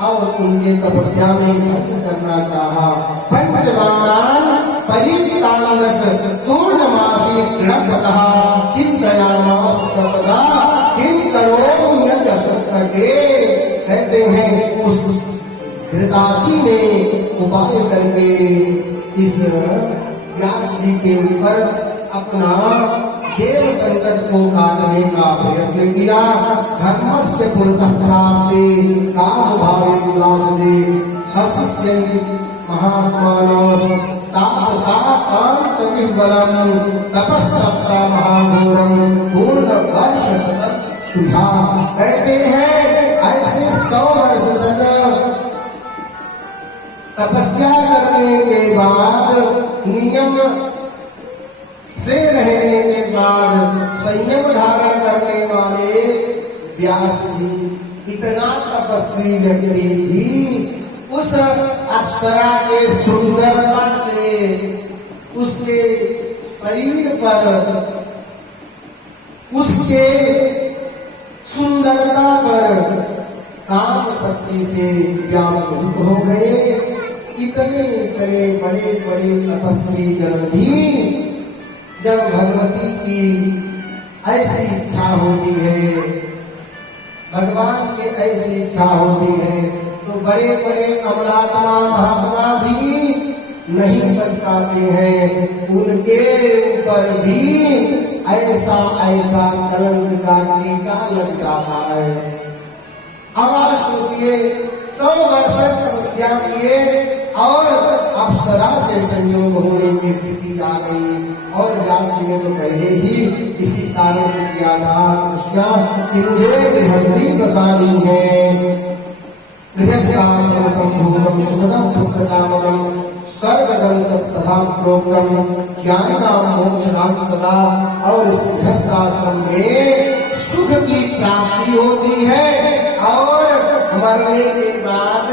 और उनके तपस्या में भंग करना चाहा। पंचबाणान परितांगस पूर्णमासी तृणपतः चिंतयामास तपदा किम करो यज्ञ। कहते हैं उस घृताची ने उपाय करके इस व्यास जी के ऊपर अपना देव संकट को काटने का प्रयत्न किया। धर्मस्य पुरतः प्राप्ते काम भावे उल्लासदे हसस्यन्ति महात्मानः तापसा कांत विह्वलम् तपस्तप्ता महाघोरम् पूर्ण वर्ष सतत तुझा। कहते हैं ऐसे 100 वर्ष तक तपस्या करने के बाद, नियम से रहने के बाद, संयम धारण करने वाले व्यास जी इतना तपस्वी व्यक्ति भी उस अप्सरा के सुंदरता से उसके शरीर पर उसके सुंदरता पर काम शक्ति से व्यापृत हो गए। इतने इतने बड़े बड़े तपस्वी जन भी जब भगवती की ऐसी इच्छा होती है, भगवान की ऐसी इच्छा होती है, तो बड़े बड़े कमलात्मा महात्मा भी नहीं बच पाते हैं। उनके ऊपर भी ऐसा ऐसा कलंक का टीका लग जाता है। अब आप सोचिए, 100 वर्ष तपस्या किए और अप्सरा से संयोग होने की स्थिति आ गई। और व्यास जी ने तो पहले ही इसी कारण से किया था कि मुझे गृहस्थी प्रसादी है। गृहस्थाश्रम संभूतम सुखदम पुत्रकामदम स्वर्गदम तथा प्रोक्तम ज्ञानदाम मोक्षदाम तथा। और इस गृहस्थाश्रम में सुख की प्राप्ति होती है और मरने के बाद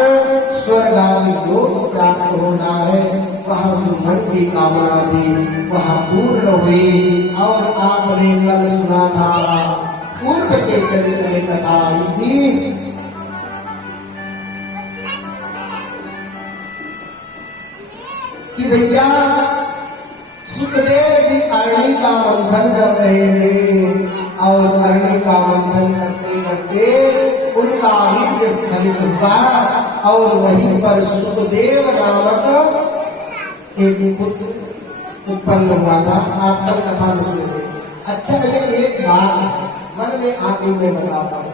स्वर्ग आदि योग प्राप्त होना है। वह जो मन की कामना थी वह पूर्ण हुई। और आपने कल सुना था पूर्व के चरित्र में कथा आई थी कि भैया सुखदेव जी अरणी का मंथन कर रहे थे और अरणी का मंथन करते करते उनका वीर्य स्खलित हुआ और वहीं पर सुखदेव नामक एक पुत्र उत्पन्न हुआ था। आप सब कथा में सुने थे। अच्छा भैया एक बात मन में आके मैं बताता हूँ।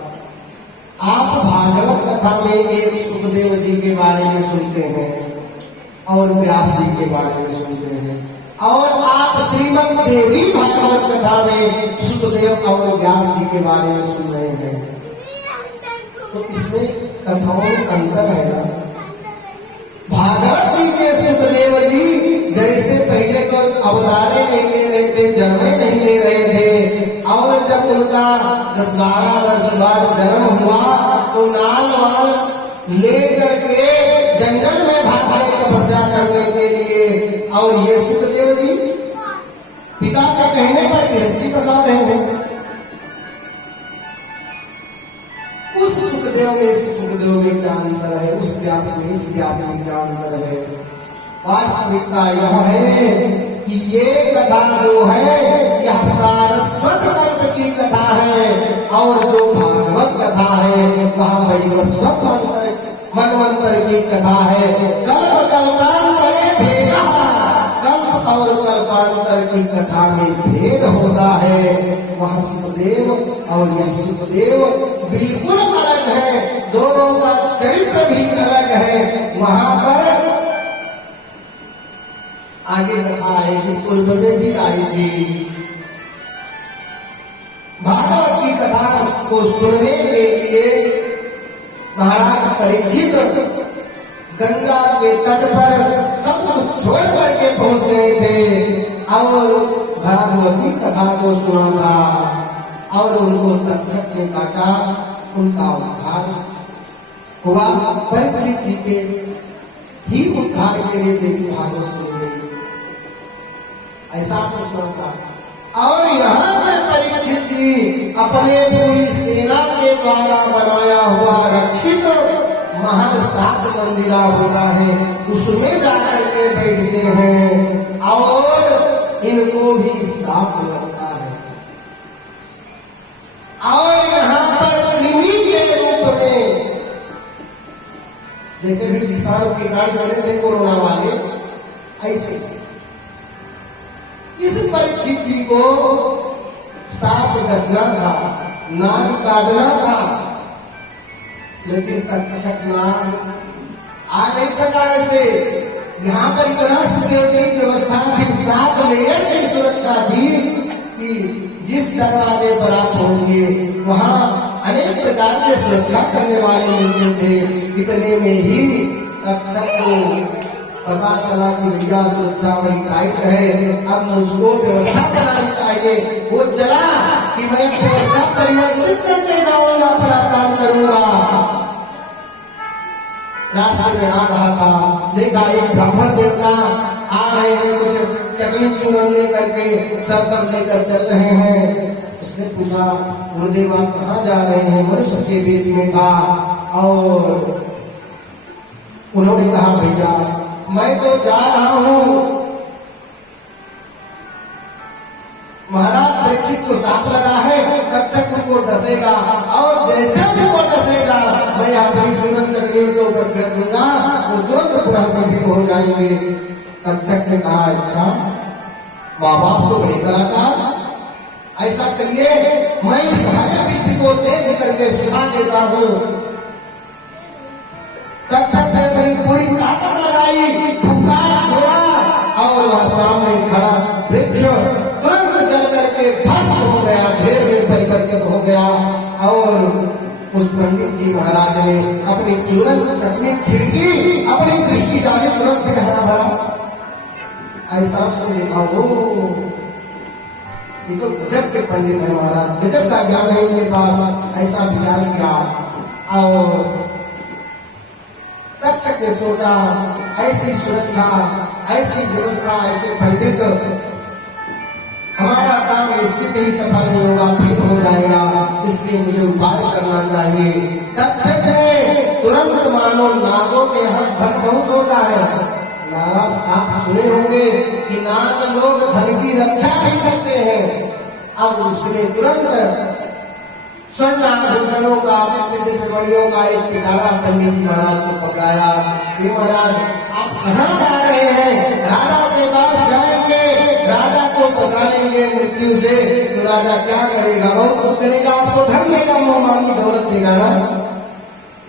आप भागवत कथा में एक सुखदेव जी के बारे में सुनते हैं और व्यास जी के बारे में सुनते हैं, और आप श्रीमद् देवी भागवत कथा में सुखदेव और व्यास जी के बारे में सुन रहे हैं। तो इसमें कथाओं में अंतर है ना। भागवत जी के सुखदेव जी जैसे पहले तो अवतारे लेके रहे थे, जन्म नहीं ले रहे थे, और जब उनका 10-12 वर्ष बाद जन्म हुआ तो नाल वाल ले करके जंगल में भाग गए तपस्या करने के लिए। और ये सुखदेव जी पिता के कहने पर गृहस्थी बसा रहे हैं। उस सुखदेव में इस सुखदेव में क्या अंतर है, उस व्यास में इस व्यास में क्या अंतर है। वास्तविकता यह है कि ये कथा जो है यह सारस्वत कल्प की कथा है, और जो भागवत कथा है वह वैवस्वत मनवंतर की कथा है। कल्प कल्पांतरे भेदा, कल्प और कल्पांतर की कथा में भेद होता है। वह सुखदेव और यह सुखदेव बिल्कुल अलग है, दोनों का चरित्र भी अलग है। वहां पर आगे कथा आएगी, पूर्व में भी आई थी। भागवत की कथा को सुनने के लिए महाराज परीक्षित गंगा के तट पर सब कुछ छोड़ करके पहुंच गए थे और भागवती कथा को सुना था, और उनको तक्षक ने काटा, उनका उद्धार हुआ। परीक्षित जी के ही उद्धार के लिए देवी भागवत सुनी गई, ऐसा सुना था। और यहाँ पर परीक्षित जी अपने पूरी सेना के द्वारा बनाया हुआ रक्षित महल 7 मंजिला होता है, उसमें जाकर के बैठते हैं और इनको भी श्राप लगता है। और यहाँ पर कृमि के रूप में जैसे भी विषाणु के कांड बने थे कोरोना वाले, ऐसे इस परीक्षित जी को सांप डसना था, नाग काटना था, लेकिन तक्षक नाग आ नहीं सका। ऐसे यहाँ पर इतना सिक्योरिटी व्यवस्था थी, 7 लेयर की सुरक्षा थी कि जिस दरवाजे पर आप पहुंचिए वहां अनेक प्रकार के सुरक्षा करने वाले मिलते थे। इतने में ही तक्षक को पता चला कि भैया सुरक्षा बड़ी टाइट है, अब मुझको व्यवस्था बनानी चाहिए। वो चला कि मैं व्यवस्था परिवर्तित करके जाऊंगा, अपना काम करूंगा। रास्ते में आ रहा था, देखा एक ब्राह्मण देवता आ रहे हैं, कुछ चटनी चूरन लेकर के सब सब लेकर चल रहे हैं। उसने पूछा, गुरुदेव आप कहाँ जा रहे हैं? मनुष्य के बीच में था, और उन्होंने कहा भैया मैं तो जा रहा हूं, महाराज परीक्षित को सांप लगा है, तक्षक को डसेगा, और जैसे उनको डसेगा मैं अपनी चूरन चटनी के ऊपर छिड़क दूंगा, वो तुरंत पुनः जीवित हो जाएंगे। तक्षक ने कहा अच्छा बाबा आप तो बड़े कलाकार, ऐसा करिए मैं इस हरे वृक्ष को देख करके सुना देता हूं। तक्षक ने बड़ी पूरी ताकत लगाई, फुंकार छोड़ा, और वह सामने खड़ा वृक्ष तुरंत जल करके भस्म हो गया, ढेर में परिवर्तित हो गया। और उस पंडित जी महाराज ने अपनी चूरन चटनी छिड़की, अपनी दृष्टि डाली, तुरंत फिर हरा भरा। ऐसा सुन देखा, वो ये तो गजब के पंडित है महाराज, गजब का ज्ञान है उनके पास, ऐसा विचार किया। और तक्षक ने सोचा ऐसी सुरक्षा, ऐसी व्यवस्था, ऐसे पंडित, हमारा काम निश्चित ही सफल नहीं होगा, फिर हो जाएगा, इसलिए मुझे उपाय करना चाहिए। तक्षक ने तुरंत, मानो नागों के यहाँ धन बहुत होता है, नाराज आप सुने होंगे कि नाग लोग धन की रक्षा भी करते हैं। अब उसने तुरंत स्वर्णाभूषणों का, दिव्य शिरोमणियों का एक पिटारा पंडित जी महाराज को पकड़ाया। हे महाराज, आप कहाँ जा रहे हैं? राजा के पास जाएंगे, राजा को बचाएंगे मृत्यु से, तो राजा क्या करेगा? बहुत कुछ करेगा, आपको धन देगा, मोहमानी दौलत देगा ना,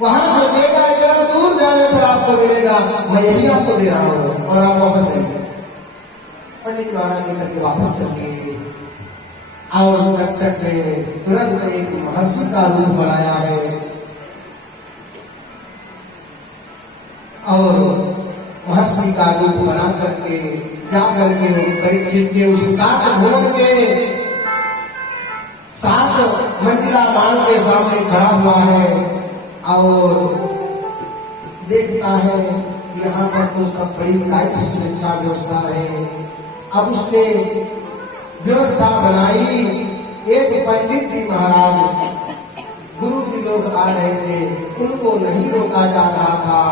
वहां जो देगा इतना दूर जाने पर आपको मिलेगा, मैं यही आपको दे रहा हूँ और आप वापस आइए। पंडित महाराज लेकर के वापस चलिए और तक्षक ने तुरंत एक महर्षि का रूप बनाया है और महर्षि का रूप बना करके जाकर के परीक्षित के उस 7 भुवन के 7 मंजिला महल के सामने खड़ा हुआ है और देखता है यहाँ पर तो सब बड़ी टाइट सुरक्षा व्यवस्था है। अब उसने व्यवस्था बनाई। एक पंडित जी महाराज गुरु जी लोग आ रहे थे, उनको नहीं रोका जा रहा था।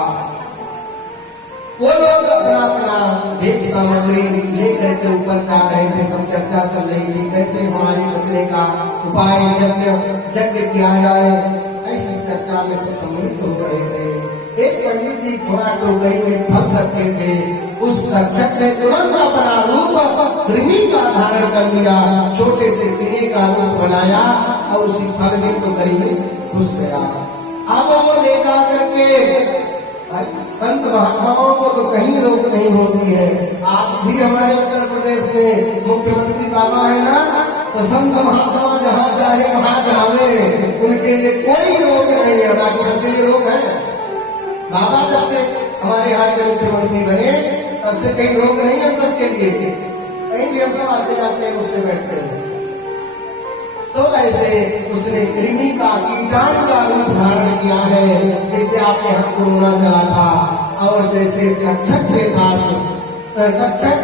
वो लोग अपना अपना भेद सामग्री लेकर के ऊपर जा रहे थे। सब चर्चा चल रही थी कैसे हमारे बचने का उपाय यज्ञ किया जाए, ऐसी चर्चा में सब सम्मिलित हो रहे थे। एक पंडित जी थोड़ा टोकरी में फल रखे थे, उस तक्षक ने तुरंत अपना रूप कृमि का धारण कर लिया, छोटे से कीड़े का रूप बनाया और उसी फल की टोकरी में घुस गया। अब वो ले जा करके संत महात्माओं को तो कहीं रोक नहीं होती है। आज भी हमारे उत्तर प्रदेश में मुख्यमंत्री बाबा है ना, तो संत महात्मा जहाँ चाहे वहाँ जावे, उनके लिए कोई रोक नहीं है। बाकी सबके लिए रोक है। बाबा जब से हमारे यहाँ के मुख्यमंत्री बने तब से कहीं रोक नहीं है सबके लिए, कहीं भी हम सब आते जाते हैं, उठते बैठते हैं। तो ऐसे उसने कृमि का कीटाणु का रूप धारण किया है, जैसे आपके यहाँ कोरोना चला था और जैसे तक्षक के पास तक्षक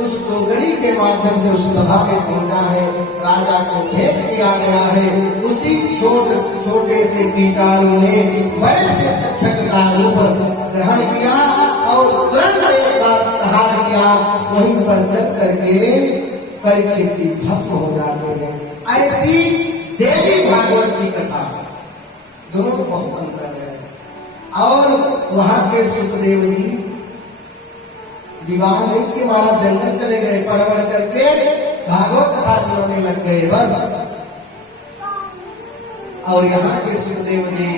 उस टोकरी के माध्यम से उस सभा में पहुंचा है, राजा को भेंट किया गया है। उसी छोटे से कीटाणु ने बड़े से तक्षक का रूप ग्रहण किया और तुरंत एक बार प्रहार किया, वहीं पर जब करके परीक्षित जी भस्म हो जाते हैं। ऐसी देवी भागवत की कथा, दोनों को बहुत अंतर है। और वहां के सुखदेव जी विवाह लेके महाराज जंगल चले गए, पढ़ करके भागवत कथा सुनाने लग गए बस। और यहाँ के सुखदेव जी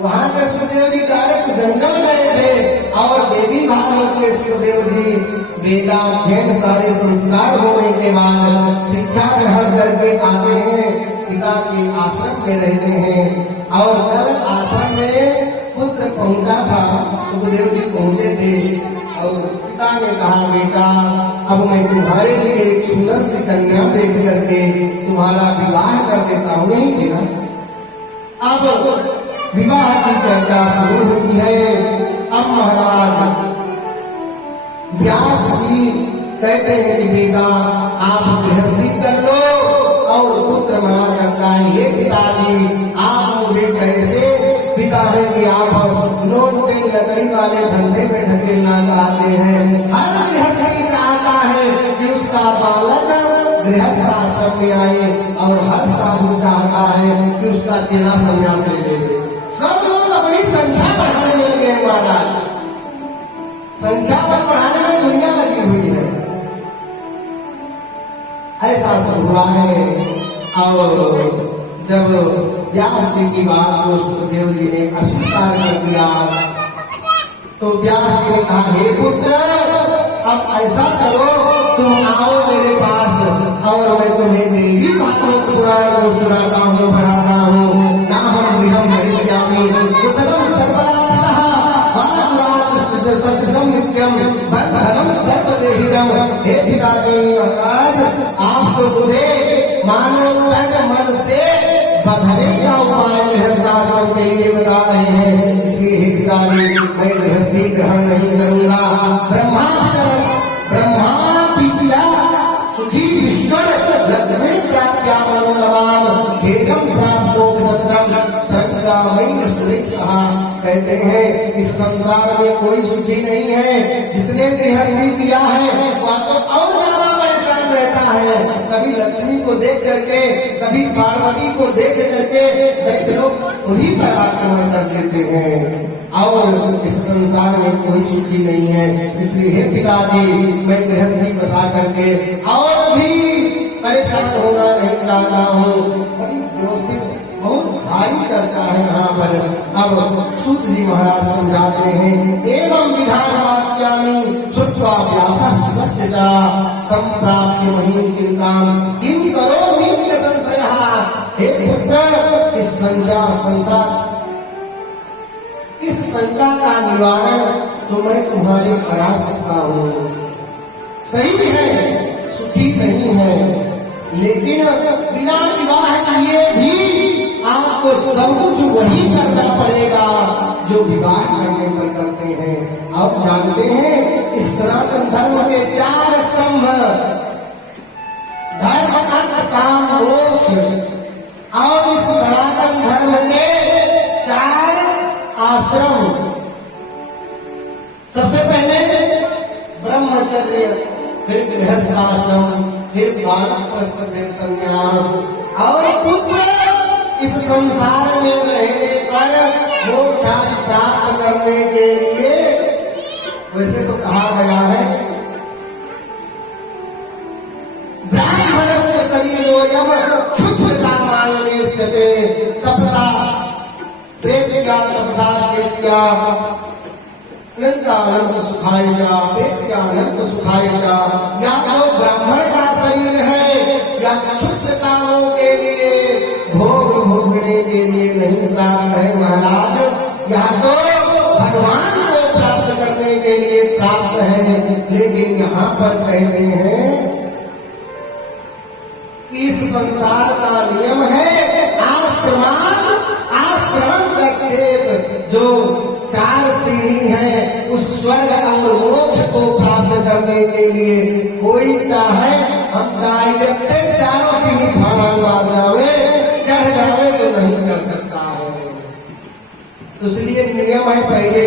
वहां के सुखदेव जी डायरेक्ट जंगल गए थे और देवी भागवत के सुखदेव जी वेदाध्ययन सारे संस्कार होने के बाद शिक्षा ग्रहण करके आते हैं, पिता के आश्रम में रहते हैं। और कल आश्रम में पुत्र पहुंचा था, सुखदेव जी पहुंचे थे और पिता ने कहा बेटा अब मैं तुम्हारे लिए एक सुंदर सी कन्या देख करके तुम्हारा विवाह कर देता हूँ। यही थी ना। अब विवाह की चर्चा शुरू हुई है। अब महाराज व्यास जी कहते हैं कि बेटा आप गृहस्थी कर लो, और पुत्र मना करता है ये पिताजी आप मुझे कैसे पिता है कि आप नोट पे लकड़ी वाले धंधे में ढकेलना चाहते हैं। हर गृहस्थी चाहता है कि उसका बालक गृहस्थ आश्रम में आए और हर साधु चाहता है कि उसका चेला संन्यास ले ले। सब लोग अपनी संख्या बढ़ाने में लगे हैं महाराज, संख्या पर बढ़ाने में दुनिया लगी हुई है। ऐसा सब हुआ है। और जब व्यास जी की बात को सुखदेव जी ने अस्वीकार कर दिया तो व्यास जी ने कहा हे पुत्र अब ऐसा करो तुम आओ मेरे पास और मैं तुम्हें देवी भागवत पुराण को सुनाता हूँ, पढ़ाता हूँ। ना हम गृहम करिष्यामि दुःखदं सर्वनाथतः वासुरात् सदृशं नित्यं बन्धनं सर्वदेहिनम्। हे पिताजी महाराज आप तो मुझे मानव तन मन से बंधने का उपाय गृहस्थाश्रम के लिए बता रहे हैं, इसलिए हे पिताजी मैं गृहस्थी ग्रहण नहीं करूंगा। ब्रह्मा विद्या सुखी विष्णु लक्ष्मी प्राप्त्या मनोरमाम भेदम प्राप्तो सततम सर्गामयी सुरेशहा। कहते हैं इस संसार में कोई सुखी नहीं है, जिसने गृहस्थी किया है वह तो और ज्यादा परेशान रहता है। कभी लक्ष्मी को देख करके, कभी पार्वती को देख करके दैत्य लोग उन्हीं हैं और इस संसार में कोई सुखी नहीं है। इसलिए हे पिताजी, मैं गृहस्थी बसा करके और भी परेशान होना नहीं चाहता हूँ। बड़ी व्यवस्थित बहुत भारी चर्चा है यहाँ पर। अब सूत जी महाराज समझाते हैं, एवं विधान वाक्यानि श्रुत्वा व्यासस्य च संप्राप्य महीम चिंताम किं करोमि संशयः। हे पुत्र, इस शंका का निवारण तो मैं तुम्हारे करा सकता हूँ। सही है, सुखी नहीं है, लेकिन बिना विवाह किए भी आपको सब कुछ वही करना पड़ेगा जो विवाह करने पर करते हैं। अब जानते हैं इस सनातन धर्म के 4 स्तंभ, धर्म अर्थ काम मोक्ष, और इस सनातन धर्म के 4 आश्रम। सबसे पहले ब्रह्मचर्य, फिर गृहस्थाश्रम, फिर वानप्रस्थ, फिर संन्यास। और पुत्र इस संसार में रहने पर मोक्ष आदि प्राप्त करने के लिए, वैसे तो कहा गया है ब्राह्मणस्य शरीरोऽयं क्षुद्र कामायनेष्यते तपसा प्रेत्या तपसा चेत्या अनंत सुखाय जा पेट्या अनंत सुखाय जा। या तो ब्राह्मण का शरीर है या क्षुद्र कामों के लिए भोग भोगने के लिए नहीं प्राप्त है महाराज, या तो भगवान को प्राप्त करने के लिए प्राप्त है। लेकिन यहाँ पर कहते हैं इस संसार का नियम है आश्रम गच्छेत्, जो 4 सीढ़ी है उस स्वर्ग और मोक्ष को प्राप्त करने के लिए। कोई चाहे हम डायरेक्ट 4 सीढ़ी भाड़ा मार जावे, चढ़ जावे तो नहीं चढ़ सकता है। इसलिए नियम है पहले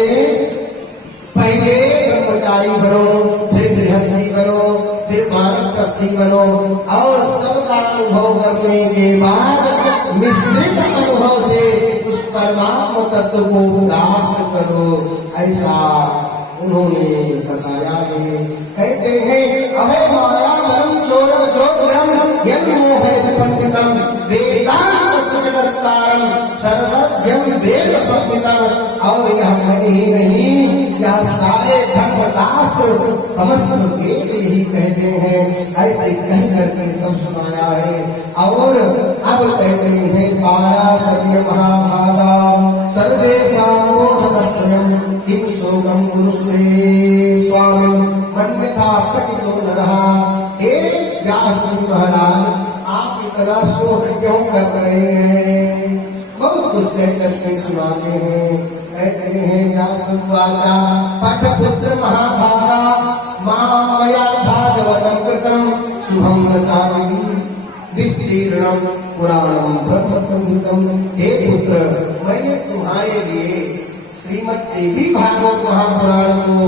ब्रह्मचारी बनो, फिर गृहस्थी बनो, फिर वानप्रस्थी बनो, और सबका अनुभव करने के बाद मिश्रित अनुभव से उस परमात्म तत्व को प्राप्त करो, ऐसा उन्होंने बताया है। कहते हैं अहो माया धर्म चोरम चोत्रम यन्मोहित पंडितम वेदांत जगत्तारम सर्वज्ञम वेद संहितम। और यह मैं नहीं, यह सारे धर्म शास्त्र समस्त वेद यही कहते हैं, ऐसे कह करके सब सुनाया है। और अब कहते हैं पाराशर्य महाभागा सर्वेषां मोहकस्त्रयं किं शोकं कुरुष्वे स्वामिन् मन्यथा प्रतितो नरः। हे व्यास जी महाराज, आप इतना शोक क्यों कर रहे हैं? बहुत कुछ कह करके सुनाते हैं। कहते हैं व्यासवाचा पठपुत्र महाभागा मां मया भागवतं कृतं शुभं न चापि विस्तीर्णं पुराणं ब्रह्म संहितं। हे पुत्र, मैंने तुम्हारे लिए श्रीमद् देवी भागवत महापुराण को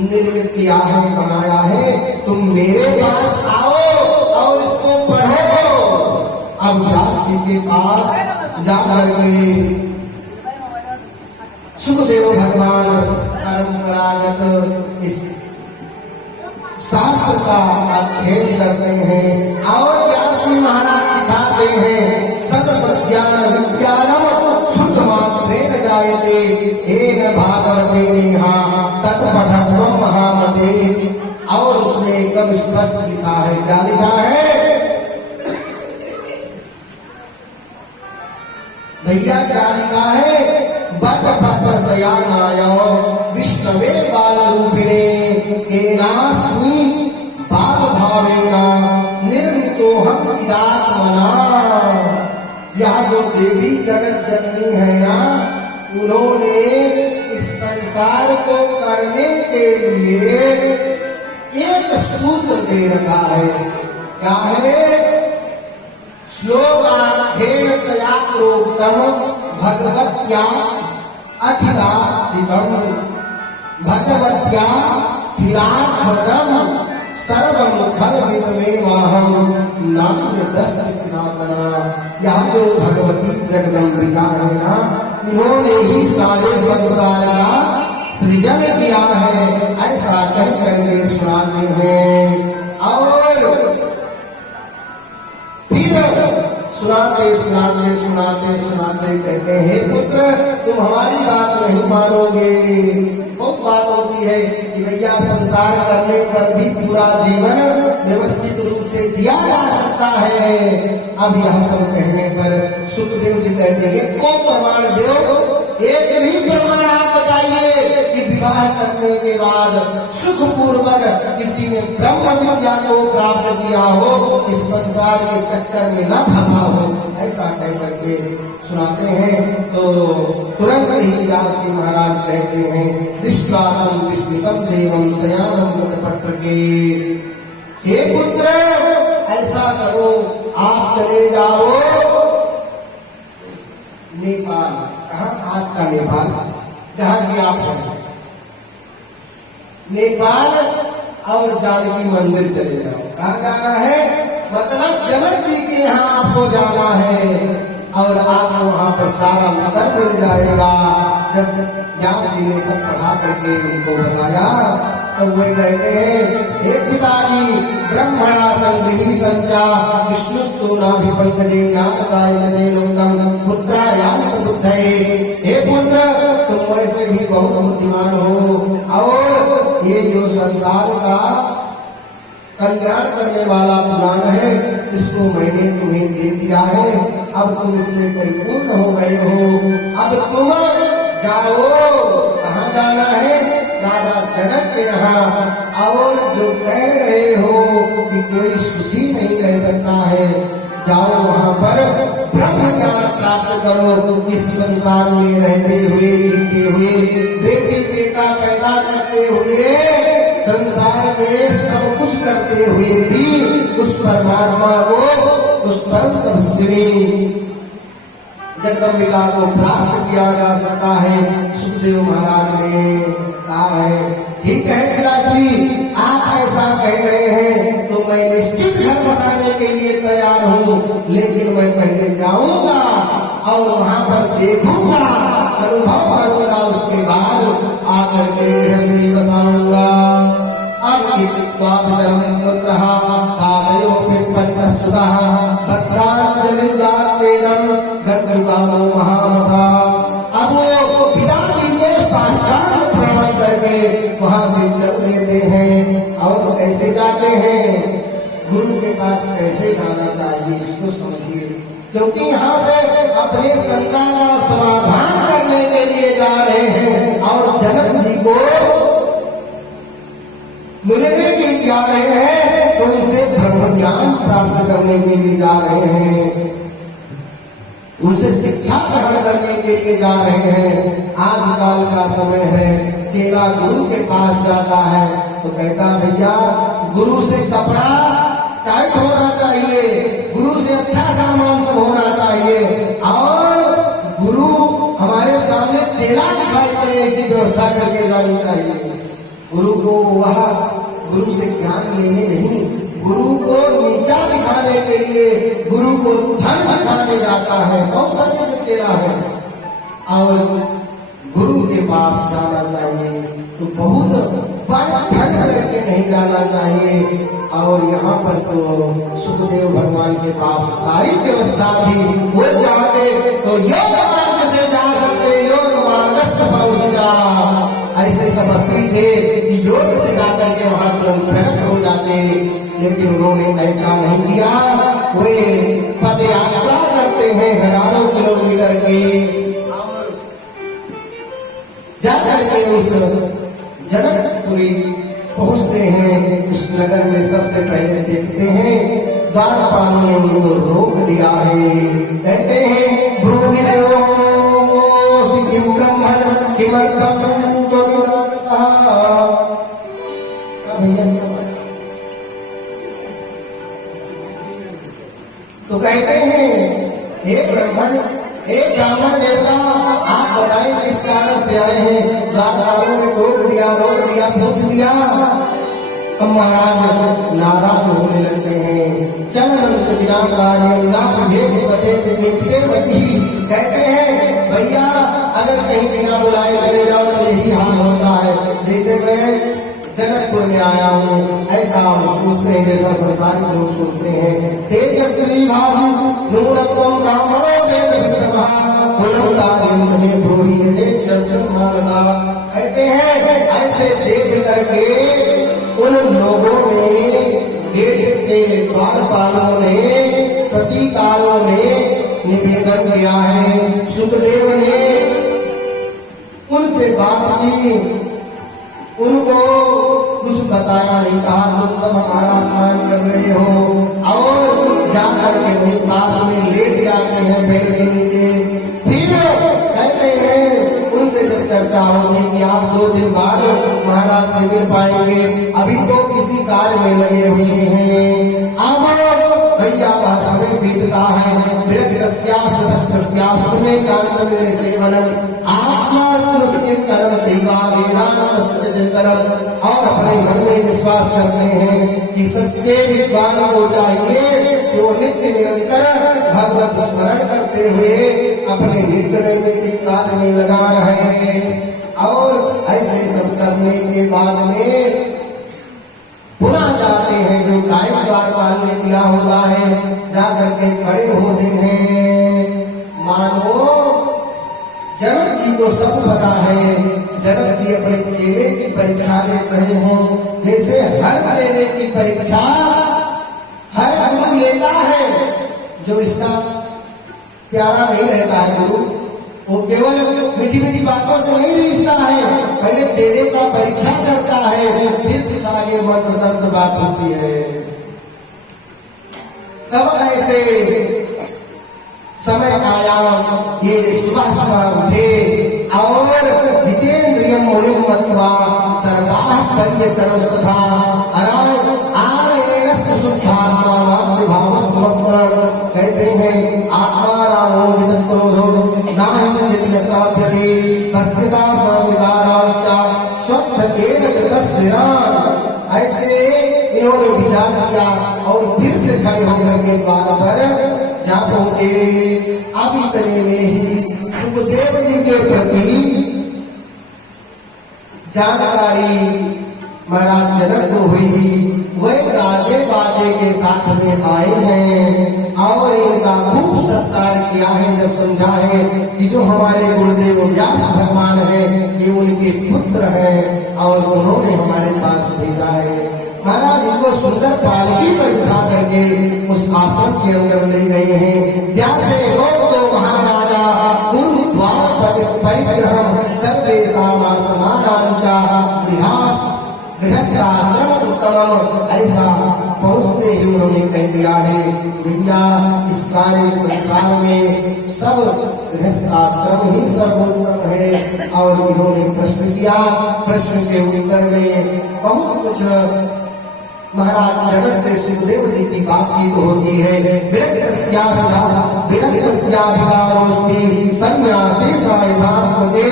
निर्मित किया है, बनाया है। तुम मेरे पास आओ और इसको पढ़ो। अब व्यास जी के पास जाकर के सुखदेव भगवान परंपरागत इस शास्त्र का अध्ययन करते हैं और व्यास जी महाराज दिखाते हैं सत सज्ञान विज्ञानम शुद्ध मात्रेण जायते येन भागवते नेहा तत्पठत्वं महामते। और उसमें एकदम स्पष्ट लिखा है, क्या लिखा है भैया, क्या लिखा है? बट पत्र शयानाय विष्णवे बाल रूपिणे केनास्मि बाल भावेन निर्मितो हम चिदात्मना। यह जो देवी जगत जननी है ना, उन्होंने इस संसार को करने के लिए एक सूत्र दे रखा है। क्या है? श्लोकाध्ययनतया प्रोक्तम भगवत्या अखिलार्थितम भगवत्या खिलार्थतम सर्वं खलविदमेवाहं नान्यदस्ति सनातना। यह जो भगवती जगदम्बिका है ना, उन्होंने ही सारे संसार का सृजन किया है, ऐसा कह करके सुनाते हैं। और फिर सुनाते सुनाते सुनाते सुनाते कहते हैं, पुत्र तुम हमारी बात नहीं मानोगे। बहुत बात होती है कि भैया संसार करने पर भी पूरा जीवन व्यवस्थित रूप से जिया जा सकता है। अब यह सब कहने पर सुखदेव जी कहते हैं, को प्रमाण दो, एक भी प्रमाण आप बताइए कि विवाह करने के बाद सुख पूर्वक किसी ने ब्रह्म विद्या को प्राप्त किया हो, इस संसार के चक्कर में न फंसा हो, ऐसा कह करके सुनाते हैं। तो तुरंत ही व्यास जी महाराज कहते हैं, दृष्टा विस्मितम देवम शयानम वटपट्टके, हे पुत्र ऐसा करो, आप चले जाओ नेपाल। कहाँ? आज का नेपाल, जहाँ की आप हैं, नेपाल और जानकी मंदिर चले जाओ। कहाँ जाना है? मतलब जनक जी के यहाँ आपको जाना है और आपको वहाँ पर सारा उत्तर मिल जाएगा। जब व्यास जी ने सब पढ़ा करके उनको बताया तो वे कहते हैं, हे पिताजी ब्रह्मणा संगृही पंचा विष्णुस्तु नाभिपंकजे ज्ञानकायतने नूतम पुत्रायान्त बुद्धये। हे पुत्र तुम वैसे भी बहुत बुद्धिमान हो और ये जो संसार का कल्याण करने वाला पुराण है इसको मैंने तुम्हें दे दिया है। अब तुम इससे परिपूर्ण हो गए हो, अब तुम जाओ। कहाँ जाना है? राजा जनक के यहाँ। और जो कह रहे हो कि कोई सुखी नहीं रह सकता है, जाओ वहाँ पर ब्रह्म ज्ञान प्राप्त करो। इस संसार में रहते हुए, जीते हुए, बेटी बेटा पैदा करते हुए, संसार में सब कुछ करते हुए भी उस परमात्मा को, उस परम तपस्वी जगदम्बिका को प्राप्त किया जा सकता है। सुखदेव महाराज ने कहा है, ठीक है पिताश्री आप ऐसा कह रहे हैं तो मैं निश्चित घर बसाने के लिए तैयार हूँ, लेकिन मैं पहले जाऊंगा और वहाँ पर देखूंगा, अनुभव करूंगा, उसके बाद आकर के गृहस्थी बसाऊंगा। अब अब वो पिताजी को साष्टांग प्रणाम करके वहां से चल देते हैं। और कैसे जाते हैं? गुरु के पास कैसे जाना चाहिए इसको समझिए, क्योंकि यहाँ से अपने शंका का समाधान करने के लिए जा रहे हैं और जनक जी को मिलने के लिए जा रहे हैं, तो उनसे ब्रह्म ज्ञान प्राप्त करने के लिए जा रहे हैं, उनसे शिक्षा ग्रहण करने के लिए जा रहे हैं। आजकल का समय है, चेला गुरु के पास जाता है तो कहता भैया गुरु से कपड़ा टाइट होना चाहिए, गुरु से अच्छा सामान सब होना चाहिए और गुरु हमारे सामने चेला दिखाई पड़े ऐसी व्यवस्था करके जानी चाहिए। गुरु को वह गुरु से ज्ञान लेने नहीं, गुरु को नीचा दिखाने के लिए, गुरु को धन दिखाने जाता है। बहुत सारे से चेला है और गुरु के पास जाना चाहिए तो बहुत ठंड करके नहीं जाना चाहिए। और यहाँ पर तो सुखदेव भगवान के पास सारी व्यवस्था थी, वो चाहते तो योग मार्ग से जा सकते, योग मार्गस्थ पहुंचेगा। ऐसे तपस्वी थे कि योग से जाकर के वहां तुरंत प्रकट हो जाते, लेकिन उन्होंने ऐसा नहीं किया। वे पद यात्रा करते हैं हजारों किलोमीटर की, जाकर के उस जनकपुरी पहुंचते हैं। उस नगर में सबसे पहले देखते हैं द्वारपाल ने उनको रोक दिया है। कहते हैं तो कहते हैं हे ब्राह्मण, हे ब्राह्मण देवता, आप बताएं किस कारण से आए हैं। द्वारपालों ने रोक दिया, पूछ दिया। अब महाराज नाराज होने लगते हैं। कहते हैं भैया आया हूँ, ऐसा हम सोचते हैं, जैसा संसारिक लोग सोचते हैं। तेजस्वी भाषी नूनत्वम ब्राह्मणो वेद विक्रमः कुलम में भूरी है जन्म मानता। कहते हैं ऐसे देख करके उन लोगों ने, गेट के द्वारपालों ने, प्रतीकारों ने निवेदन किया है। सुखदेव ने उनसे बात की, उनको कुछ बताया नहीं, कहा तुम सब हमारा अपमान कर रहे हो, और जाकर के वही पास में लेट जाते हैं पेड़ के नीचे। फिर कहते हैं उनसे जब चर्चा होती कि आप 2 दिन बाद महाराज से मिल पाएंगे, अभी तो किसी कार्य में लगे हुए हैं। अब भैया वह समय बीतता है, विरक्तस्यास्त्र सत्यस्यास्त्र में कांतव्य सेवनम आत्मा चिंतनम चैवावेदांत चिंतनम। और अपने मन में विश्वास करते हैं कि सच्चे विद्वान को चाहिए कि वो नित्य निरंतर भगवत स्मरण करते हुए अपने नित्य नैमित्तिक कार्य में लगा रहे। और ऐसे सब करने के बाद में पुनः जाते हैं, जो गायक द्वारपाल ने किया होता है, जाकर के खड़े होते हैं। मानो जनक जी को सब पता है, जनक जी अपने चेले की परीक्षा ले रहे हो, जैसे हर चेले की परीक्षा हर गुरु लेता है। जो इसका प्यारा नहीं रहता है गुरु, वो केवल मीठी मीठी बातों से नहीं रिश्ता है, पहले चेले का परीक्षा करता है, फिर कुछ आगे मंत्र तंत्र बात होती है। तब ऐसे समय आया, ये सुबह सुबह उठे और जितेंद्रियम मुनिम मत्वा सरदार पर्यचरस्तथा कहते हैं आत्मा ऐसे इन्होंने विचार किया और फिर से खड़े होकर के द्वार पर जा पहुंचे। अब इतने में ही सुखदेव जी के प्रति जानकारी महाराज जनक को हुई। वह गाजे बाजे के साथ में आए हैं और इनका खूब सत्कार किया है। जब समझा है कि जो हमारे गुरुदेव व्यास भगवान है, ये उनके पुत्र हैं और उन्होंने हमारे पास भेजा है। महाराज इनको सुंदर पालकी पर बिठा करके उस आश्रम के अंदर ले गए हैं। व्यासे लोग तो महाराजा गुरु द्वार परिग्रह सर्वे समानांचा गृहस्थाश्रम उत्तम, ऐसा पहुंचते ही उन्होंने कह दिया है भैया इस सारे संसार में सब गृहस्थाश्रम ही सर्वोत्तम है। और इन्होंने प्रश्न किया, प्रश्न के उत्तर में बहुत कुछ महाराज जनक से सुखदेव जी की बातचीत होती है। विरक्तस्याधिकारोस्ति सन्यासी सायधात्मके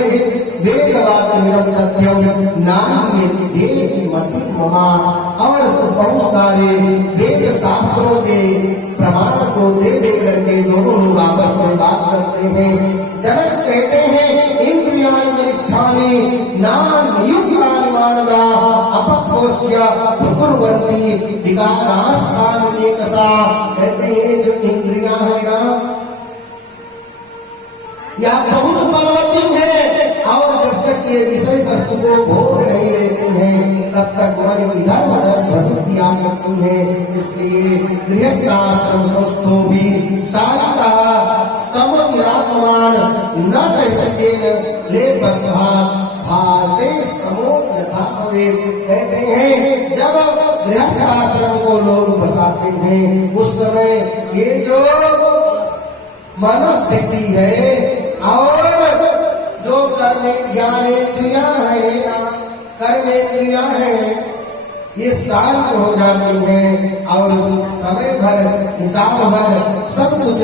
वेदवाक्यमिदं तथ्यं नान्येति मति ममा। और बहुत सारे वेद शास्त्रों के प्रमाण को दे दे करके दोनों लोग आपस में बात करते हैं। जनक कहते हैं इंद्रियाणि मनिष्ठानि नान्युक्तानि मानवा अपक्वस्य प्रकुर्वन्ति विकारास्थानि एकसा। कहते हैं जो इंद्रियां है ना, यह बहुत बलवती है और जब तक ये विषय वस्तु को भोग नहीं लेते हैं तब तक मन इधर उधर प्रवृत्तियां करती है। इसलिए गृहस्थाश्रम संस्थो भी शांता समविरात्मान न कहचेन ले भाषे समो यथा भवेत्। कहते हैं जब गृहस्थाश्रम को लोग बसाते हैं उस समय ये जो मनोस्थिति है और जो ज्ञानेंद्रियां है, कर्मेंद्रियां है, ये शांत हो जाती हैं और समय भर हिसाब भर सब कुछ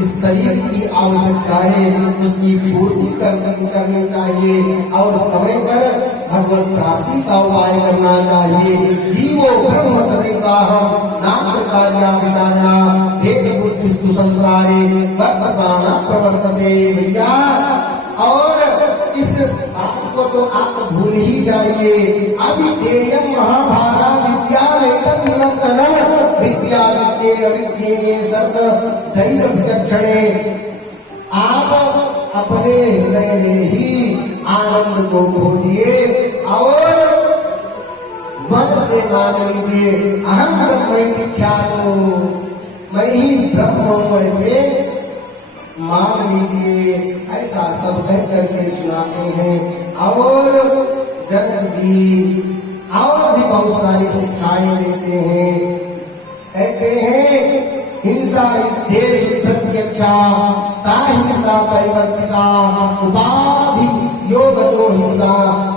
इस शरीर की आवश्यकता है उसकी पूर्ति करनी चाहिए और समय पर भगवत प्राप्ति का उपाय करना चाहिए। जीवो ब्रह्म सदैवाहम नात्र कार्या विचारणा भेद बुद्धिस्तु संसारे वर्तमाना प्रवर्तते। भैया और इस बात को तो आप भूल ही जाइए। अभी महाभारत अविज्ञेये सर्व दैव विचक्षणे। आप अपने हृदय में ही आनंद को खोजिए और मन से मान लीजिए अहम ब्रह्म ख्यातो, मैं ही ब्रह्म हूं, ऐसे मान लीजिए। ऐसा सब कह करके सुनाते हैं। और जनक जी और भी बहुत सारी शिक्षाएं देते हैं। कहते हैं हिंसा देश प्रत्यक्षा सा हिंसा परिवर्तिता, उपाधि योग तो हिंसा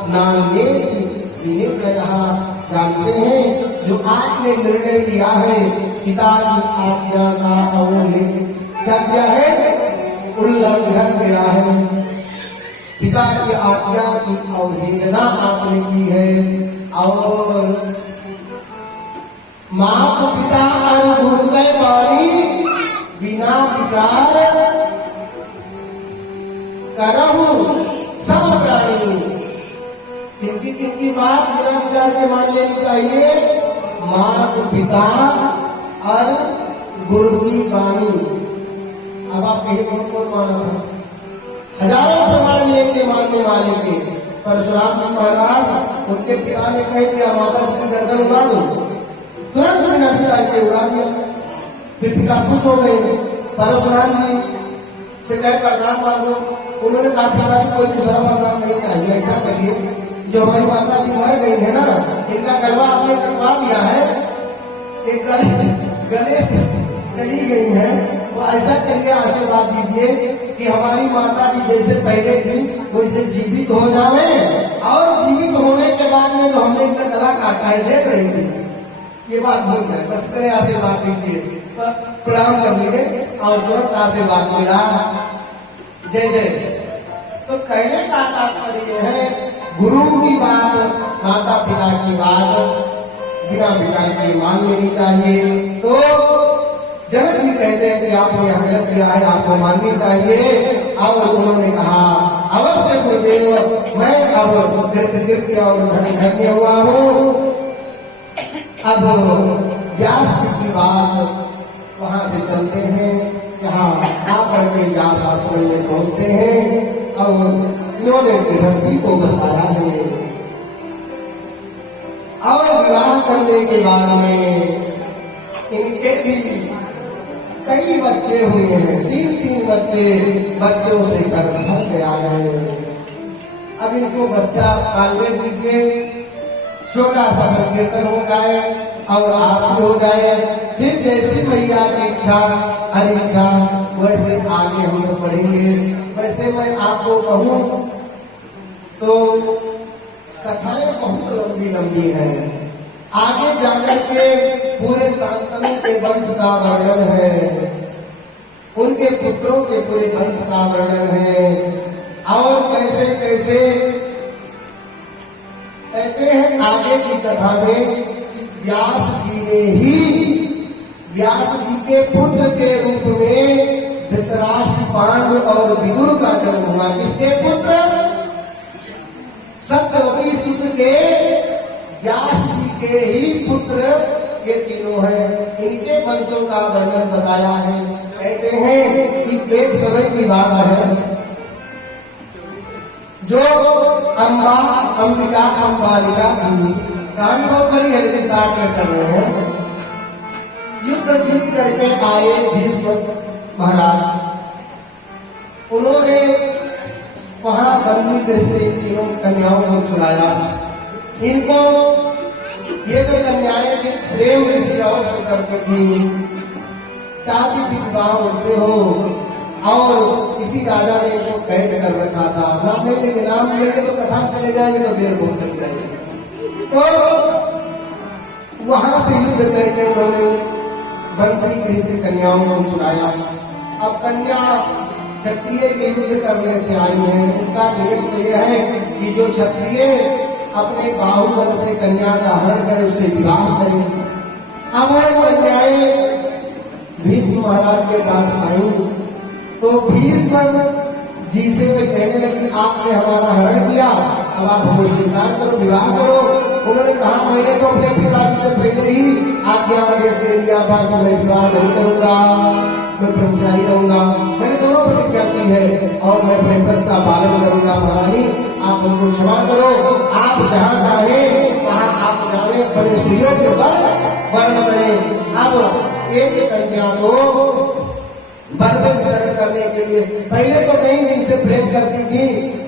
नान्येति विनिर्णयः। जानते हैं जो आपने निर्णय लिया है पिता की आज्ञा का अवहेलना क्या किया है, उल्लंघन किया है। पिता की आज्ञा की अवहेलना आपने की है। और मात पिता और गुरु के बाणी बिना विचार करहु सब प्राणी। किनकी बात बिना विचार के मान लेनी चाहिए, मात पिता और गुरु की वाणी। अब आप कहीं कौन माना था, हजारों प्रमाण मिलेंगे मानने वाले के। परशुराम जी महाराज उनके पिता ने कह दिया माता जी की गर्दन उड़ा दो, तुरंत बिना विचार के उड़ा दिया। फिर पिता खुश हो गए, परशुराम जी से कह प्रणाम मांगो। उन्होंने कहा पिता जी कोई दूसरा प्रणाम नहीं चाहिए, ऐसा करिए जो हमारी माता जी मर गई है ना, इनका गलवा आपने कटवा दिया है, एक गले से चली गई है, तो ऐसा करिए आशीर्वाद दीजिए कि हमारी माता जी जैसे पहले थी वैसे जीवित हो जावे। और जीवित होने के बाद में जो हमने इनका गला काटा है देख रही थी, ये बात भूल जाए, बस इतने आशीर्वाद दीजिए। प्रणाम कर लिए और तुरंत आशीर्वाद मिला, जय जय। तो कहने का तात्पर्य है गुरु की बात, माता पिता की बात बिना विचार के मान लेनी चाहिए। तो जनक जी कहते हैं कि आपने यह गलत किया है, आपको माननी चाहिए। और उन्होंने कहा अवश्य गुरुदेव, मैं अब कृतकृत्य और धन्य हुआ हूँ। अब व्यास जी की बात वहां से चलते हैं, यहाँ आकर के व्यास आश्रम में पहुंचते हैं और इन्होंने गृहस्थी को बसाया है। और विवाह करने के बाद में इनके भी कई बच्चे हुए हैं, 3 बच्चे, बच्चों से घर भर गया है। अब इनको बच्चा पालने दीजिए, छोटा सा संकीर्तन हो जाए और आरती हो जाए, फिर जैसी मैया की इच्छा अनिच्छा वैसे आगे हम लोग पढ़ेंगे। वैसे मैं आपको कहूँ तो कथाएं बहुत लंबी लंबी हैं, आगे जाकर के पूरे शांतनु के वंश का वर्णन है, उनके पुत्रों के पूरे वंश का वर्णन है। और कैसे कैसे कहते हैं आगे की कथा में व्यास जी ने ही व्यास जी के पुत्र के रूप में धृतराष्ट्र, पांडु और विदुर का जन्म हुआ। किसके पुत्र? सत्यवती सुत के व्यास जी के ही पुत्र ये तीनों हैं। इनके वंशों का वर्णन बताया है। कहते हैं कि एक समय की बात है, जो अंबिका अंबालिका थी, कहानी बहुत बड़ी है लेकिन साथ में कर रहे हैं। युद्ध जीत करके आए भीष्म महाराज, उन्होंने वहां बंदी गृह से तीनों कन्याओं को छुड़ाया। इनको ये जो कन्याएं थी प्रेम ऋषियों से करती थी, चाहती थी विवाह उनसे हो। और इसी राजा ने इनको कैद कर रखा था। नाम लेके नाम लेके तो कथा चले जाएंगे तो देर बहुत लग जाएगी। तो वहां से युद्ध करके उन्होंने बंदी गृह से कन्याओं को छुड़ाया। अब कन्या क्षत्रिय के युद्ध करने से आई है, उनका नियम तो यह है कि जो क्षत्रिय अपने बाहुबल से कन्या का हरण करे उससे विवाह करे। अब वो कन्याएं भीष्म महाराज के पास आई तो भीष्म जी से कहने लगी आपने हमारा हरण किया, अब आप हमको स्वीकार करो, विवाह करो। उन्होंने कहा मैंने तो अपने पिताजी से पहले ही आज्ञा आदेश दे दिया था कि मैं विवाह नहीं करूंगा, मैं ब्रह्मचारी रहूंगा। मैंने दोनों प्रतिज्ञा की है और मैं अपने व्रत का पालन करूंगा। महारानी आप उनको क्षमा करो, आप जहाँ चाहे वहाँ आप जाने, अपने सुयोग्य वर्ण बने। अब एक कन्या को वर में वितरण करने के लिए पहले तो कई दिन से प्रेम करती थी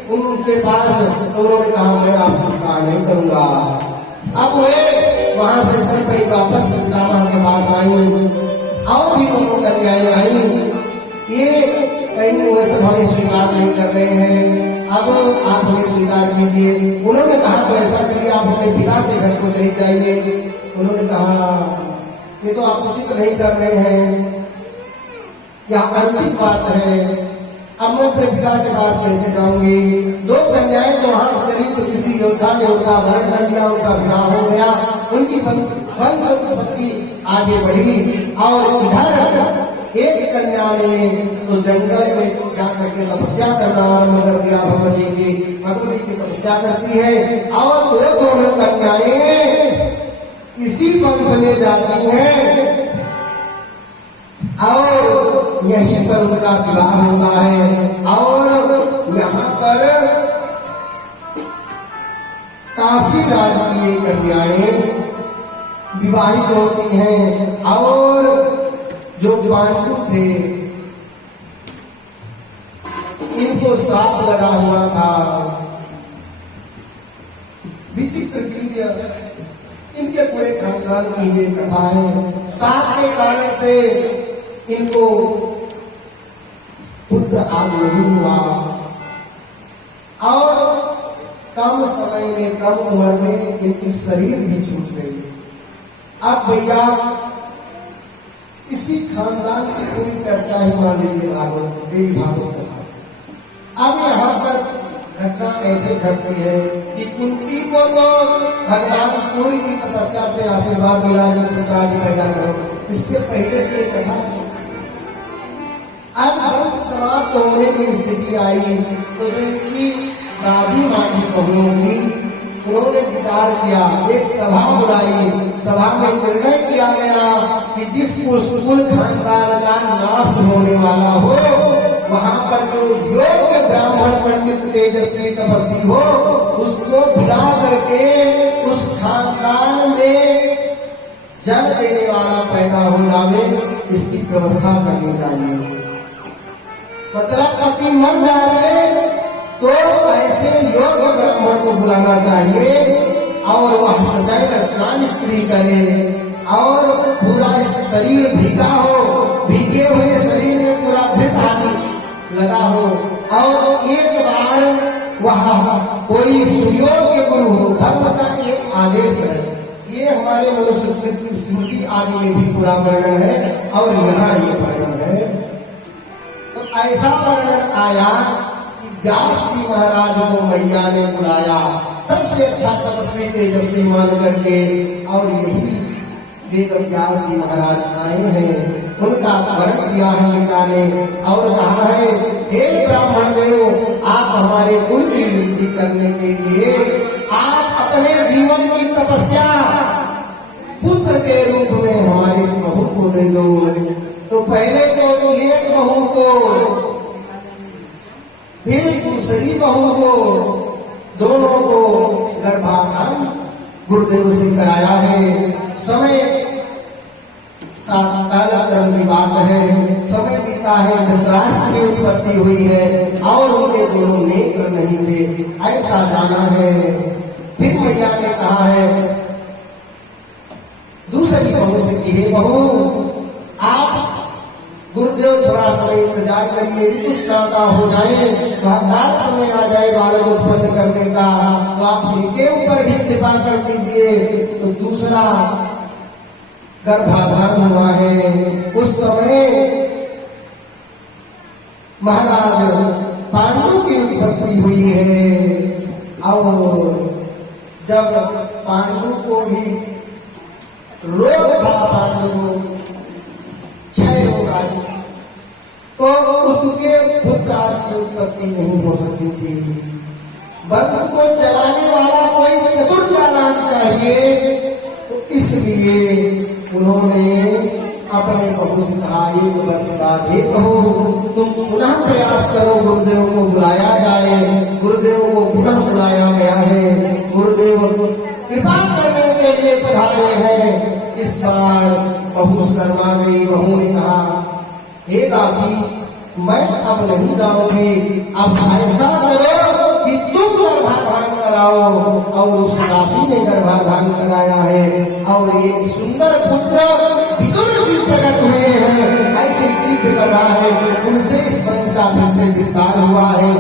उनके पास, तो उन्होंने कहा मैं आपसे विवाह नहीं करूंगा। अब वे वहां से चल पड़ी वापस पितामह के पास आई और भी दोनों कन्याएं आई। ये कहीं वो सब हमें स्वीकार नहीं कर रहे हैं, अब आप हमें स्वीकार कीजिए। उन्होंने कहा तो ऐसा करिए आप अपने पिता के घर को ले जाइए। उन्होंने कहा ये तो आप उचित नहीं कर रहे हैं, यह अनुचित बात है, अब मैं अपने पिता के पास कैसे जाऊंगी। दो कन्याएं तो वहां से चली तो किसी योद्धा ने उनका वरण कर लिया, उनका विवाह हो गया, उनकी वंश उत्पत्ति आगे बढ़ी। और इधर एक कन्या ने तो जंगल में जाकर के तपस्या करना आरम्भ कर दिया, भगवती की तपस्या करती है। और दो दोनों कन्याएं इसी वंश में जाती हैं और यहीं पर उनका विवाह होता है। और यहाँ पर काशी राज की कन्याएं विवाहित होती हैं और जो पांडु थे इनको श्राप लगा हुआ था, विचित्र वीर्य इनके पूरे खानदान की ये कथा है। श्राप के कारण से इनको पुत्र आदि नहीं हुआ और कम समय में कम उम्र में इनकी शरीर भी छूट गई। अब भैया इसी खानदान की पूरी चर्चा ही मान लीजिए भागवत देवी भागवत कथा। अब यहाँ पर घटना ऐसे घटती है कि कुंती को तो भगवान सूर्य की तपस्या से आशीर्वाद मिला जो पुत्रादि पैदा करो, इससे पहले की कथा। अब वंश समाप्त होने की स्थिति आई तो जो इनकी दादी माँ की बहुओं की उन्होंने विचार किया, एक सभा बुलाई, सभा में निर्णय किया गया कि जिस कुल खानदान का नाश होने वाला हो वहां पर जो योग्य ब्राह्मण पंडित तेजस्वी तपस्वी हो उसको बुला करके उस खानदान में जल देने वाला पैदा हो जावे, इसकी व्यवस्था करनी चाहिए। मतलब पति मर जाए तो ऐसे योग्य ब्राह्मण को बुलाना चाहिए और वह सदैव स्नान स्त्री करे और पूरा शरीर भीगा हो, भीगे हुए शरीर में पूरा धृत आदि लगा हो और एक बार वह कोई सुयोग्य गुरु हो। धर्म का ये आदेश है, ये हमारे मनुस्मृति स्मृति आदि में भी पूरा वर्णन है और यहाँ ये वर्णन है। तो ऐसा वर्णन आया कि व्यास जी महाराज को मैया ने बुलाया, सबसे अच्छा तपस्वी तेजस्वी मान करके, और यही वेद व्यास जी महाराज आए हैं, उनका वर्ण किया है मैया ने और कहा है हे ब्राह्मण देव, आप हमारे कुल की वृद्धि करने के लिए आप अपने जीवन की तपस्या पुत्र के रूप में हमारी इस बहू को दे दो। तो पहले तो एक बहू को फिर दूसरी बहू को, दोनों को गर्भाधान गुरुदेव से कराया है। समय का कालक्रम की बात है, समय बीता है, धृतराष्ट्र की उत्पत्ति हुई है और उनके दोनों नेत्र नहीं थे, ऐसा जाना है। फिर मैया ने कहा है दूसरी बहू से कि हे बहू, आप गुरुदेव थोड़ा समय इंतजार करिए, ऋतुस्नाता हो जाए, काल समय आ जाए बालक उत्पन्न करने का, तो आप इनके ऊपर भी कृपा कर दीजिए। तो दूसरा गर्भाधान हुआ है, उस समय महाराज पांडु की उत्पत्ति हुई है और जब पांडु को भी रोग था, पांडु को क्षय रोग आदि, तो उसके पुत्र आदि की उत्पत्ति नहीं हो सकती थी। वंश को चलाने वाला कोई चतुर चालाक चाहिए। तो इसलिए उन्होंने अपने बहू से कहा, 1 वर्ष बाद हे बहू, तुम पुनः प्रयास करो, गुरुदेव को बुलाया जाए। गुरुदेव को पुनः बुलाया गया है। गुरुदेव कृपा करने के लिए पधारे हैं। इस बार बहू शर्मा गई। बहू ने कहा, हे दासी, मैं अब नहीं जाऊंगी। अब ऐसा करो कि तुम गर्भाधान कराओ। और उस दासी ने गर्भाधान कराया है और एक सुंदर पुत्र विदुर जी प्रकट हुए हैं। ऐसी दिव्य कथा है, उनसे इस वंश का फिर से विस्तार हुआ है।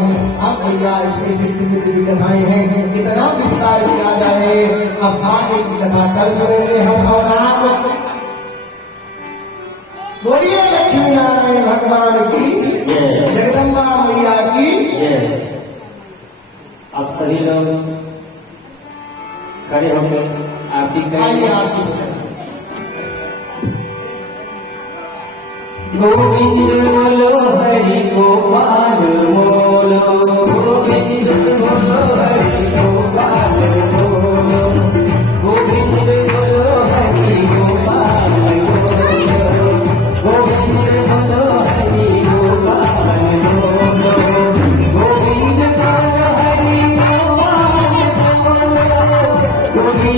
अब भैया ऐसे ऐसे दिव्य कथाएं हैं, कितना विस्तार किया जाए। अब आगे की कथा कल सुनेंगे हम। और आप बोलिए लक्ष्मी नारायण भगवान की, जगदम्बा मैया की। आप सभी लोग खड़े होकर आरती आइए करें। आरती गोविंद बोलो हरि गोपाल बोलो, गोविंद बोलो हरि गोपाल बोलो, गोविंद बोलो हरि गोपाल बोलो, गोविंद बोलो हरि गोपाल बोलो, गोविंद बोलो हरि गोपाल बोलो, गोविंद बोलो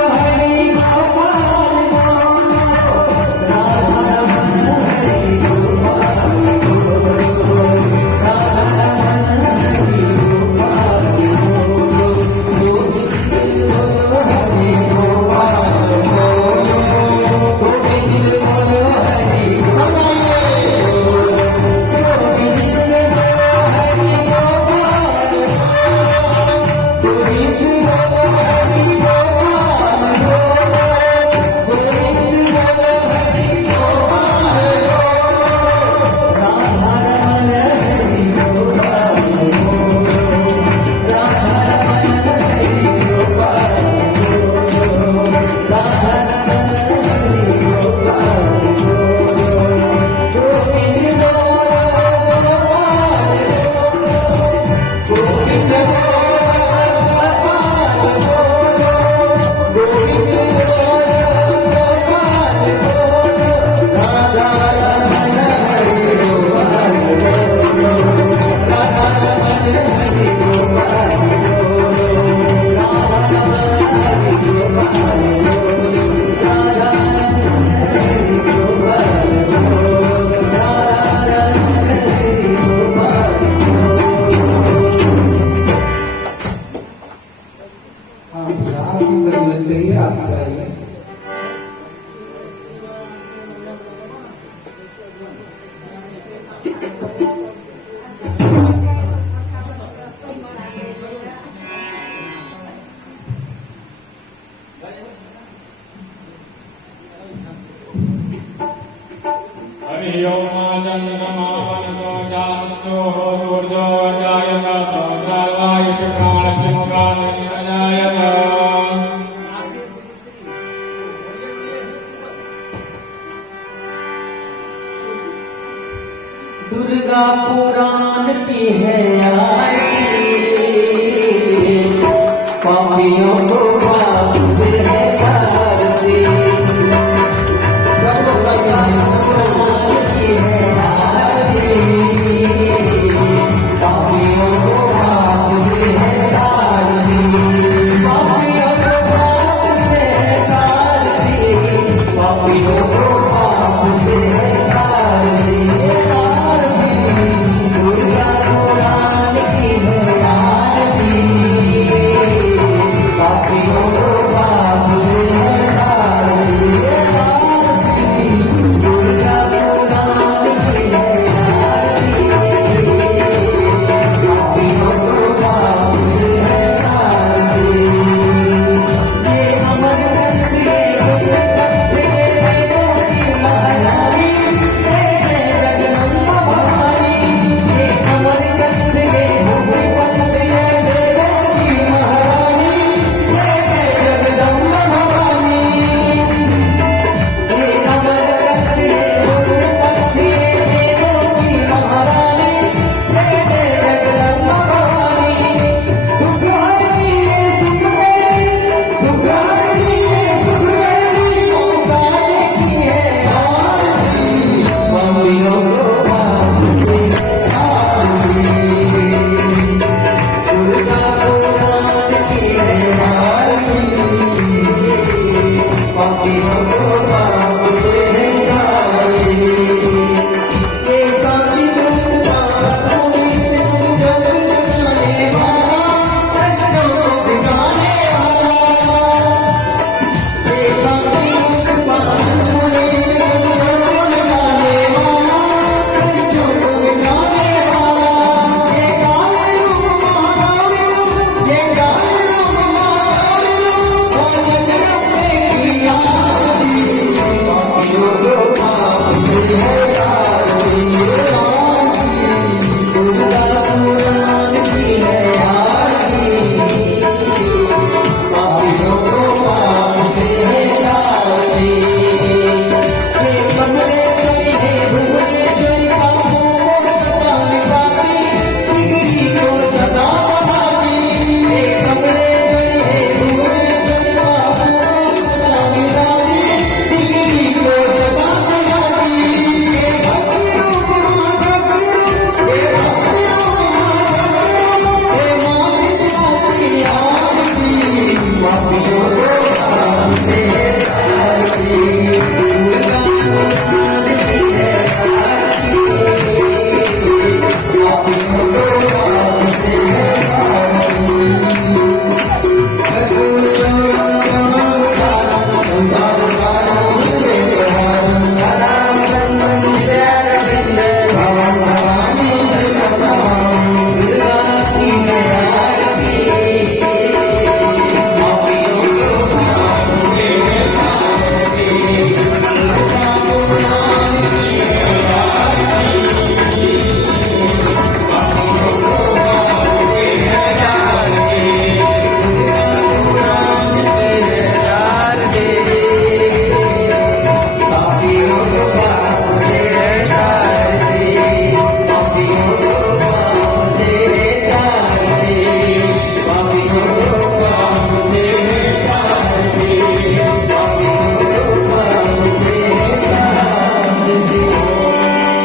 हरि गोपाल हरि ओम चंद्रमा वनसो जामश्चो ऊर्जो जायत वायुषुखाणश्चिमुखान्